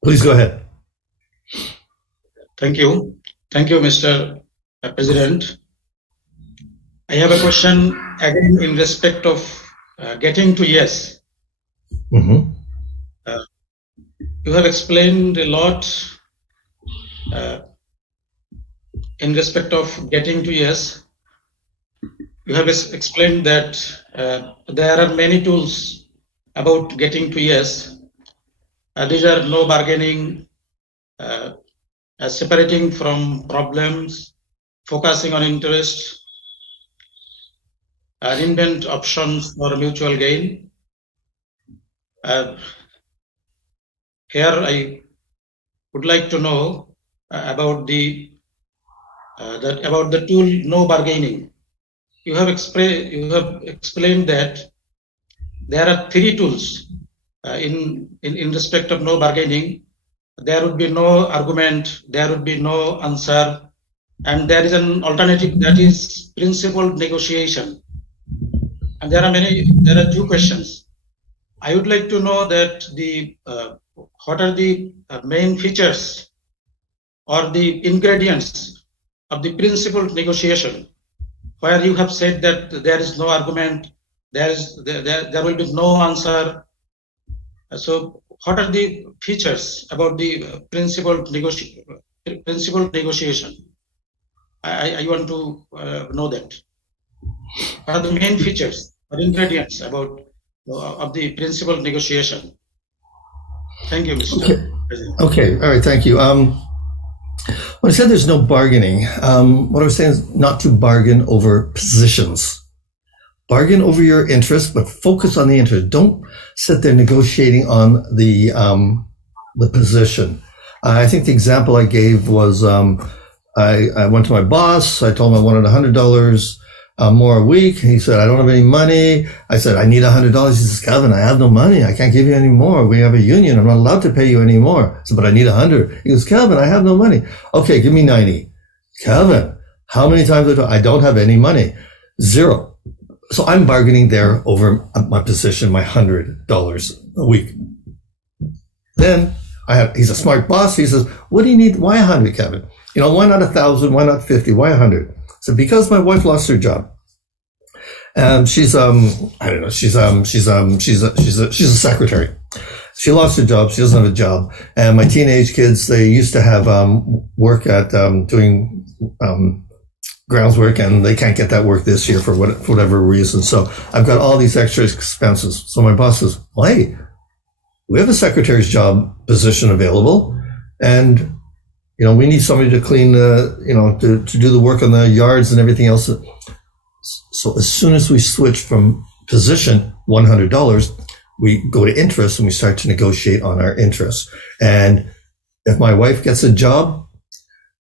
Please go ahead. Thank you. Thank you, Mr. President. I have a question again in respect of getting to yes. Mm-hmm. You have explained a lot in respect of getting to yes. You have explained that there are many tools about getting to yes. These are no bargaining, separating from problems, focusing on interest, invent options for mutual gain. Here I would like to know about the tool no bargaining. You have explained that there are 3 tools in respect of no bargaining. There would be no argument, there would be no answer, and there is an alternative, that is principled negotiation. And there are 2 questions. I would like to know that what are the main features or the ingredients of the principled negotiation, where you have said that there is no argument, there will be no answer. So what are the features about the principled negotiation? I want to know that. What are the main features or ingredients of the principled negotiation? Thank you, Mr. President. Okay. All right. Thank you. When I said there's no bargaining, what I was saying is not to bargain over positions. Bargain over your interest, but focus on the interest. Don't sit there negotiating on the position. I think the example I gave was I went to my boss. I told him I wanted $100 more a week. He said, I don't have any money. I said, I need $100. He says, Kevin, I have no money. I can't give you any more. We have a union. I'm not allowed to pay you any more. I said, but I need 100. He goes, Kevin, I have no money. Okay, give me 90. Kevin, how many times I don't have any money? 0. So I'm bargaining there over my position, my $100 a week. Then he's a smart boss. He says, what do you need? Why 100, Kevin? Why not 1,000? Why not 50? Why 100? So because my wife lost her job, she's I don't know, she's a secretary. She lost her job. She doesn't have a job. And my teenage kids, they used to have work at doing grounds work, and they can't get that work this year for whatever reason. So I've got all these extra expenses. So my boss says, well, hey, we have a secretary's job position available, and we need somebody to clean to do the work on the yards and everything else. So as soon as we switch from position, $100, we go to interest and we start to negotiate on our interest. And if my wife gets a job,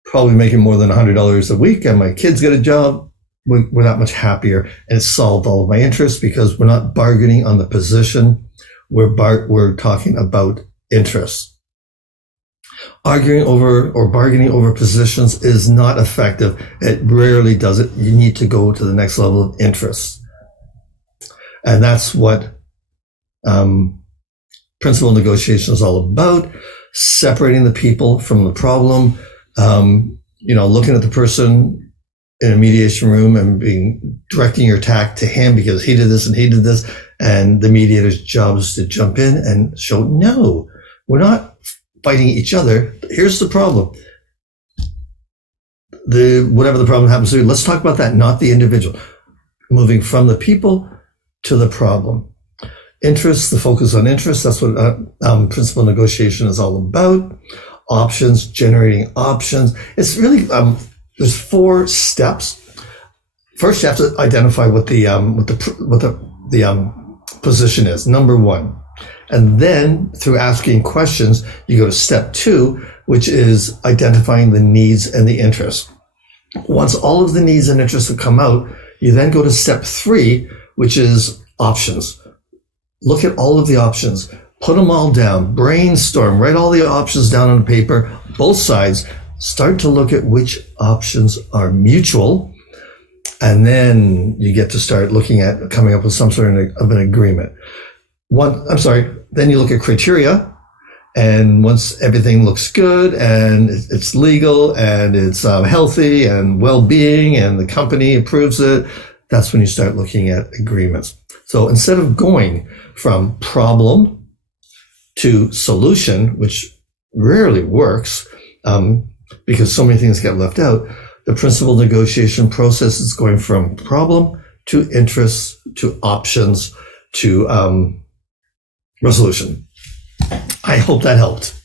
probably making more than $100 a week, and my kids get a job, we're that much happier. And it's solved all of my interests because we're not bargaining on the position. We're talking about interest. Arguing over or bargaining over positions is not effective. It rarely does it. You need to go to the next level of interest. And that's what principal negotiation is all about. Separating the people from the problem. Looking at the person in a mediation room and directing your attack to him because he did this and he did this. And the mediator's job is to jump in and show, no, we're not fighting each other. Here's the problem. Whatever the problem happens to be, let's talk about that, not the individual. Moving from the people to the problem. Interest, the focus on interest, that's what principal negotiation is all about. Options, generating options. It's really, there's 4 steps. First, you have to identify what the position is. Number 1, And then through asking questions, you go to step 2, which is identifying the needs and the interests. Once all of the needs and interests have come out, you then go to step 3, which is options. Look at all of the options, put them all down, brainstorm, write all the options down on paper, both sides, start to look at which options are mutual, and then you get to start looking at coming up with some sort of an agreement. Then you look at criteria, and once everything looks good and it's legal and it's healthy and well-being and the company approves it, that's when you start looking at agreements. So instead of going from problem to solution, which rarely works because so many things get left out, the principal negotiation process is going from problem to interests to options to resolution. I hope that helped.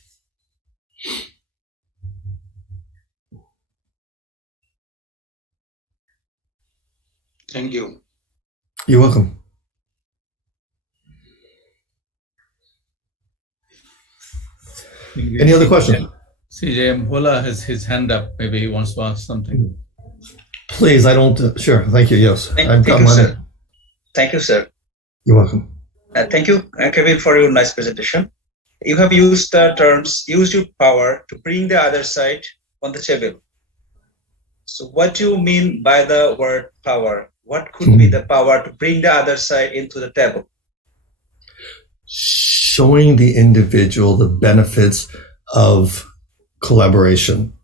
Thank you. You're welcome. Any other questions? CJ Bhola has his hand up. Maybe he wants to ask something. Please, I don't. Sure. Thank you. Yes. Thank you, sir. Thank you, sir. You're welcome. Thank you, Kevin, for your nice presentation. You have used the terms, use your power to bring the other side on the table. So what do you mean by the word power? What could be the power to bring the other side into the table? Showing the individual the benefits of collaboration.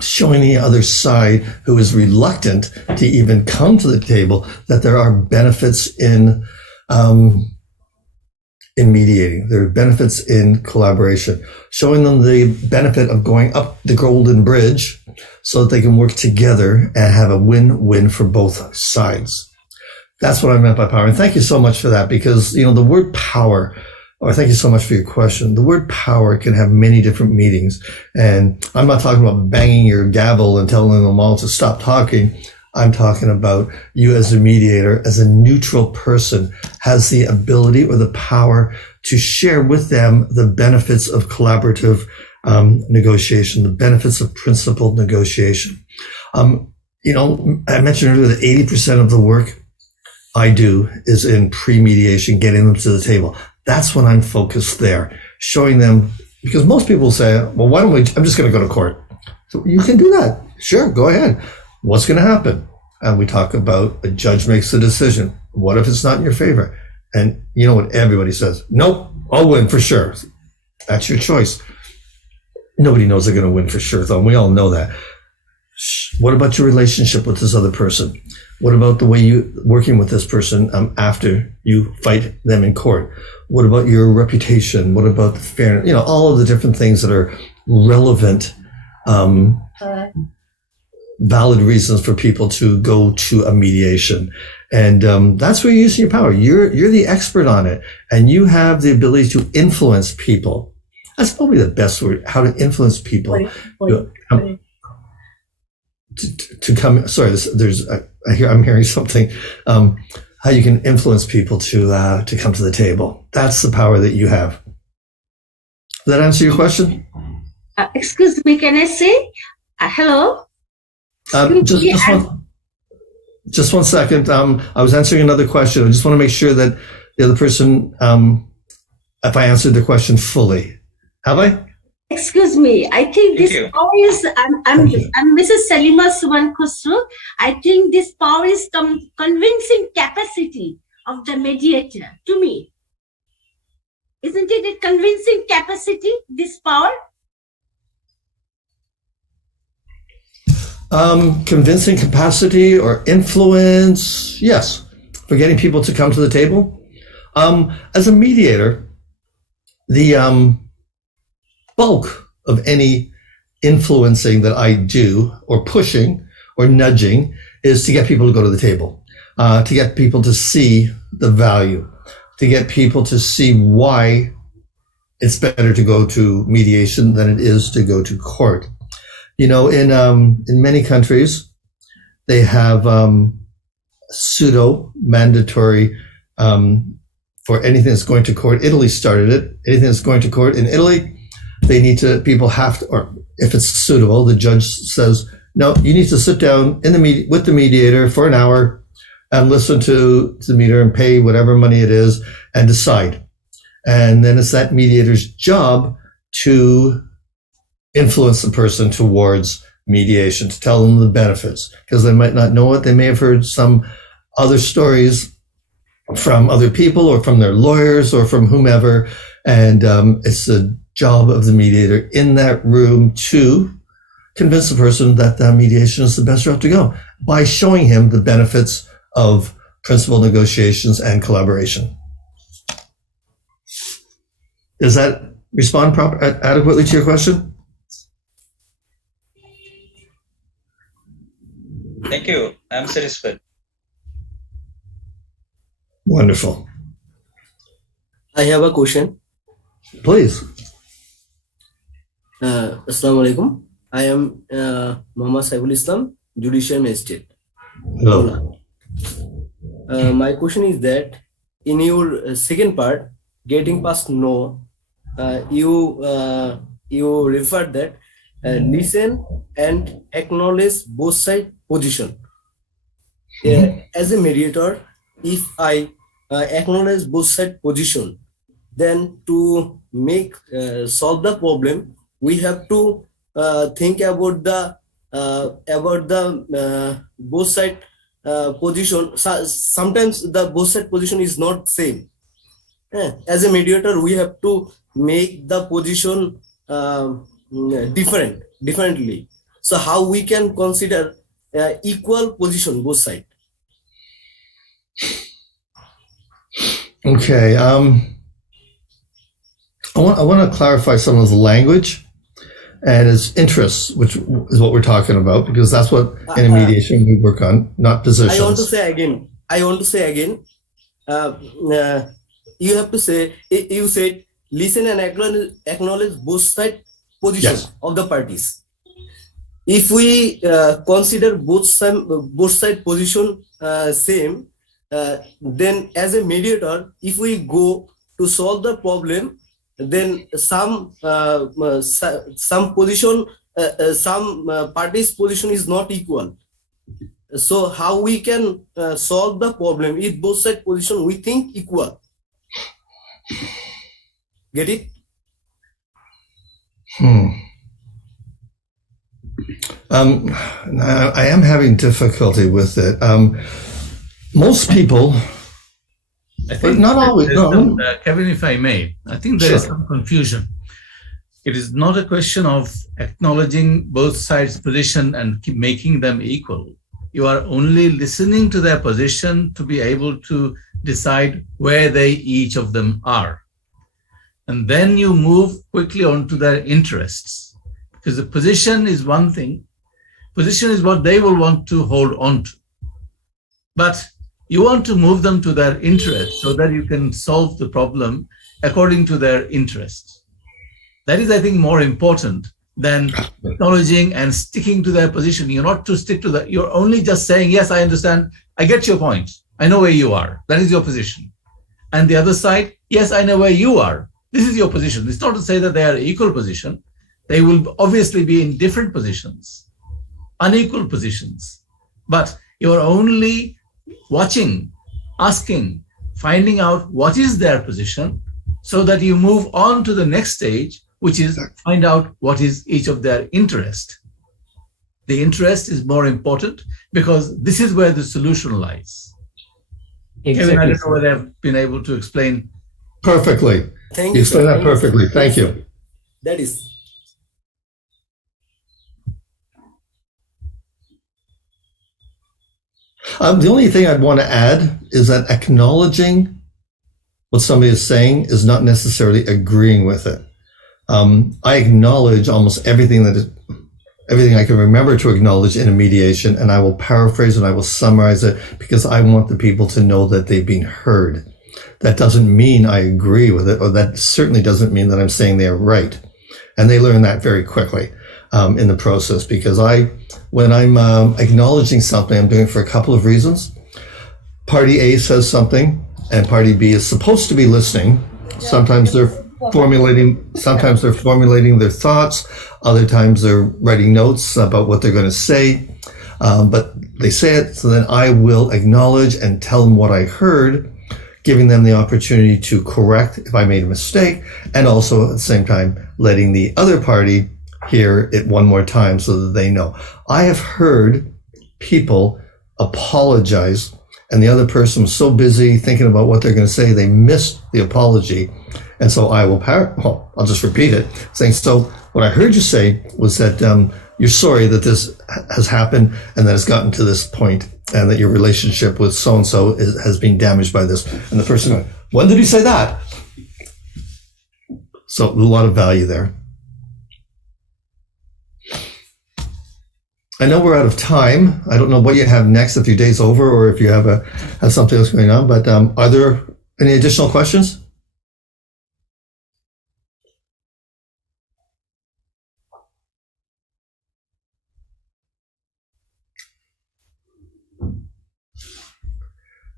Showing the other side who is reluctant to even come to the table that there are benefits in mediating. There are benefits in collaboration. Showing them the benefit of going up the golden bridge so that they can work together and have a win-win for both sides. That's what I meant by power. And thank you so much for that, because, the word power, or thank you so much for your question. The word power can have many different meanings. And I'm not talking about banging your gavel and telling them all to stop talking. I'm talking about you as a mediator, as a neutral person, has the ability or the power to share with them the benefits of collaborative negotiation, the benefits of principled negotiation. I mentioned earlier that 80% of the work I do is in pre-mediation, getting them to the table. That's when I'm focused there, showing them, because most people say, well, why don't we, I'm just going to go to court. So you can do that. Sure, go ahead. What's going to happen? And we talk about a judge makes a decision. What if it's not in your favor? And you know what everybody says? Nope, I'll win for sure. That's your choice. Nobody knows they're going to win for sure, though. And we all know that. What about your relationship with this other person? What about the way you working with this person after you fight them in court? What about your reputation? What about the fairness? All of the different things that are relevant, valid reasons for people to go to a mediation. And that's where you're using your power. You're the expert on it, and you have the ability to influence people. That's probably the best word, how to influence people. To come, sorry, I'm hearing something. How you can influence people to come to the table. That's the power that you have. Does that answer your question? Excuse me, can I say hello? Just one second. I was answering another question. I just want to make sure that the other person, if I answered the question fully. Have I? Excuse me. I think this power is, I'm Mrs. Salima Suman Khusru. I think this power is convincing capacity of the mediator to me. Isn't it a convincing capacity, this power? Convincing capacity or influence, yes, for getting people to come to the table. As a mediator, the bulk of any influencing that I do, or pushing or nudging, is to get people to go to the table, to get people to see the value, to get people to see why it's better to go to mediation than it is to go to court. In many countries, they have pseudo mandatory for anything that's going to court. Italy started it. Anything that's going to court in Italy, people have to, or if it's suitable, the judge says, no, you need to sit down with the mediator for an hour and listen to the meter and pay whatever money it is and decide. And then it's that mediator's job to influence the person towards mediation, to tell them the benefits, because they might not know it. They may have heard some other stories from other people or from their lawyers or from whomever. And it's the job of the mediator in that room to convince the person that mediation is the best route to go by showing him the benefits of principal negotiations and collaboration. Does that respond adequately to your question? Thank you. I'm satisfied. Wonderful. I have a question. Please. Assalamu alaikum. I am Muhammad Saiful Islam, Judicial Magistrate. Hello. My question is that in your second part, getting past no, you referred that listen and acknowledge both side position. As a mediator, if I acknowledge both side position, then to solve the problem, we have to think about the both side position. Sometimes the both side position is not same. As a mediator, we have to make the position differently. So how we can consider equal position both side? Okay. I want to clarify some of the language and its interests, which is what we're talking about, because that's what in a mediation we work on, not positions. I want to say again. You have to say, you said listen and acknowledge both side position of the parties. If we consider both side position same, then as a mediator, if we go to solve the problem, then some position, some parties' position is not equal. So how we can solve the problem if both side position we think equal? Get it? I am having difficulty with it. Most people, I think not always. No. Kevin, if I may, I think there is some confusion. It is not a question of acknowledging both sides' position and making them equal. You are only listening to their position to be able to decide where they each of them are. And then you move quickly on to their interests. Because the position is one thing. Position is what they will want to hold on to. But you want to move them to their interests so that you can solve the problem according to their interests. That is, I think, more important than acknowledging and sticking to their position. You're not to stick to that. You're only just saying, yes, I understand. I get your point. I know where you are. That is your position. And the other side, yes, I know where you are. This is your position. It's not to say that they are equal position. They will obviously be in different positions, unequal positions. But you're only watching, asking, finding out what is their position so that you move on to the next stage, which is find out what is each of their interest. The interest is more important because this is where the solution lies. Exactly. Kevin, I don't know whether I've been able to explain. Perfectly. Thank You you. explained that perfectly. Thank you. That is. The only thing I'd want to add is that acknowledging what somebody is saying is not necessarily agreeing with it. I acknowledge almost everything I can remember to acknowledge in a mediation, and I will paraphrase and I will summarize it because I want the people to know that they've been heard. That doesn't mean I agree with it, or that certainly doesn't mean that I'm saying they're right. And they learn that very quickly in the process, because when I'm acknowledging something, I'm doing it for a couple of reasons. Party A says something, and party B is supposed to be listening. Sometimes they're formulating their thoughts. Other times they're writing notes about what they're going to say. But they say it, so then I will acknowledge and tell them what I heard, giving them the opportunity to correct if I made a mistake, and also at the same time letting the other party hear it one more time so that they know. I have heard people apologize, and the other person was so busy thinking about what they're going to say, they missed the apology. And so I'll just repeat it, saying, so what I heard you say was that you're sorry that this has happened and that it's gotten to this point, and that your relationship with so-and-so has been damaged by this. And the person going, when did he say that? So a lot of value there. I know we're out of time. I don't know what you have next, if your day's over or if you have something else going on, but are there any additional questions?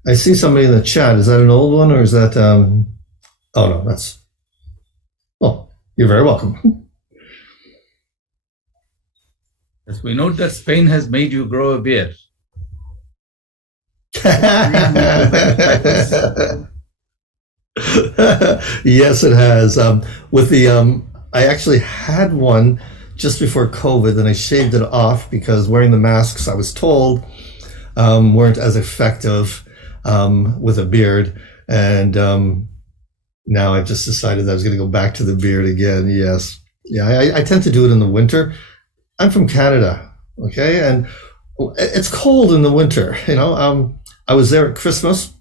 I see somebody in the chat. Is that an old one or is that, oh no, you're very welcome. Yes, we note that Spain has made you grow a beard. Yes, it has. I actually had one just before COVID, and I shaved it off because wearing the masks, I was told, weren't as effective with a beard. And now I've just decided that I was going to go back to the beard again. Yes. Yeah, I tend to do it in the winter. I'm from Canada, okay? And it's cold in the winter, you know. I was there at Christmas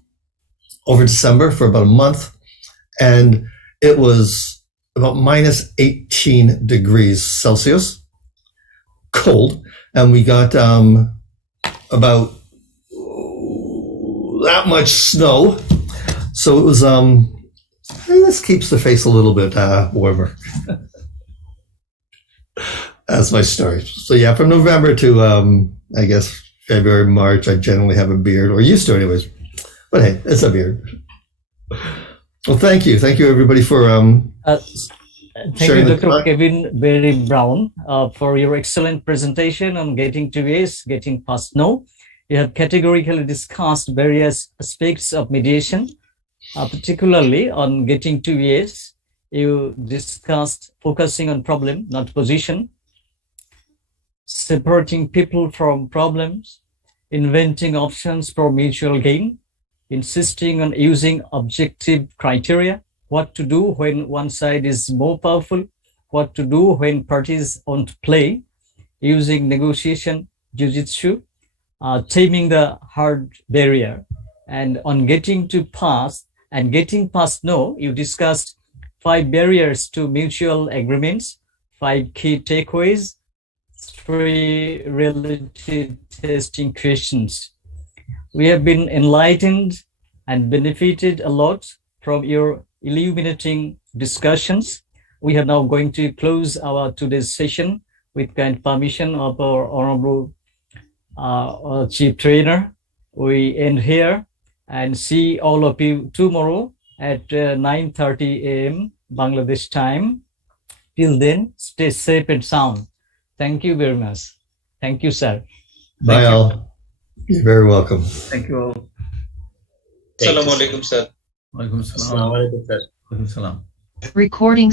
over December for about a month, and it was about minus 18 degrees Celsius, cold. And we got about that much snow. So it was, this keeps the face a little bit warmer. That's my story. So yeah, from November to, I guess, February, March, I generally have a beard, or used to anyways. But hey, it's a beard. Well, thank you. Thank you, everybody, for thank you, Dr. Kevin Berry Brown, for your excellent presentation on getting to yes, getting past no. You have categorically discussed various aspects of mediation, particularly on getting to yes. You discussed focusing on problem, not position, separating people from problems, inventing options for mutual gain, insisting on using objective criteria, what to do when one side is more powerful, what to do when parties want to play, using negotiation, jiu-jitsu, taming the hard barrier. And on getting to pass and getting past no, you discussed 5 barriers to mutual agreements, 5 key takeaways, 3 reality testing questions. We have been enlightened and benefited a lot from your illuminating discussions. We are now going to close our today's session with kind permission of our Honorable Chief Trainer. We end here and see all of you tomorrow at 9:30 a.m. Bangladesh time. Till then, stay safe and sound. Thank you very much. Thank you, sir. Bye, all. You're very welcome. Thank you all. Assalamu alaikum, sir. Walaikum salam. Assalamu alaikum, sir. Walaikum salam. Recording